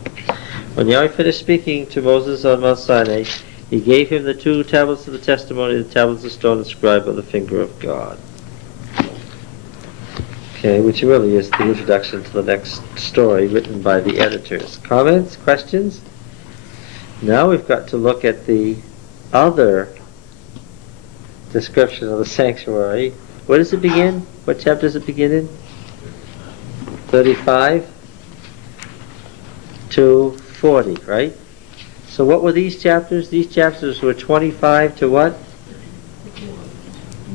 When Yahweh finished speaking to Moses on Mount Sinai, he gave him the 2 tablets of the testimony, the tablets of stone inscribed by the finger of God. Okay, which really is the introduction to the next story written by the editors. Comments? Questions? Now we've got to look at the other description of the sanctuary. Where does it begin? What chapter does it begin in? 35 to 40, right? So what were these chapters? These chapters were 25 to what?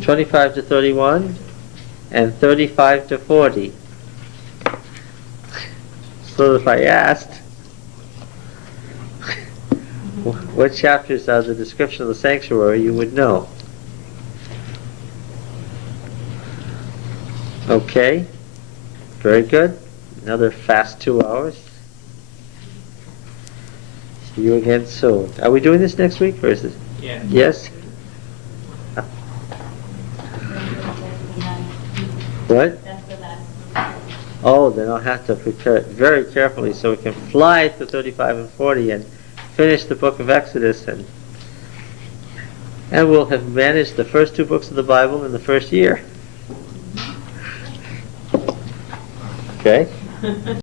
25 to 31 and 35 to 40. So if I asked, what chapters are the description of the sanctuary, you would know. Okay, very good. Another fast 2 hours. See you again soon. Are we doing this next week, or is it? Yeah. Yes? What? That's the last one. Oh, then I'll have to prepare it very carefully so we can fly to 35 and 40 and finish the book of Exodus, and we'll have managed the first 2 books of the Bible in the first year. Okay?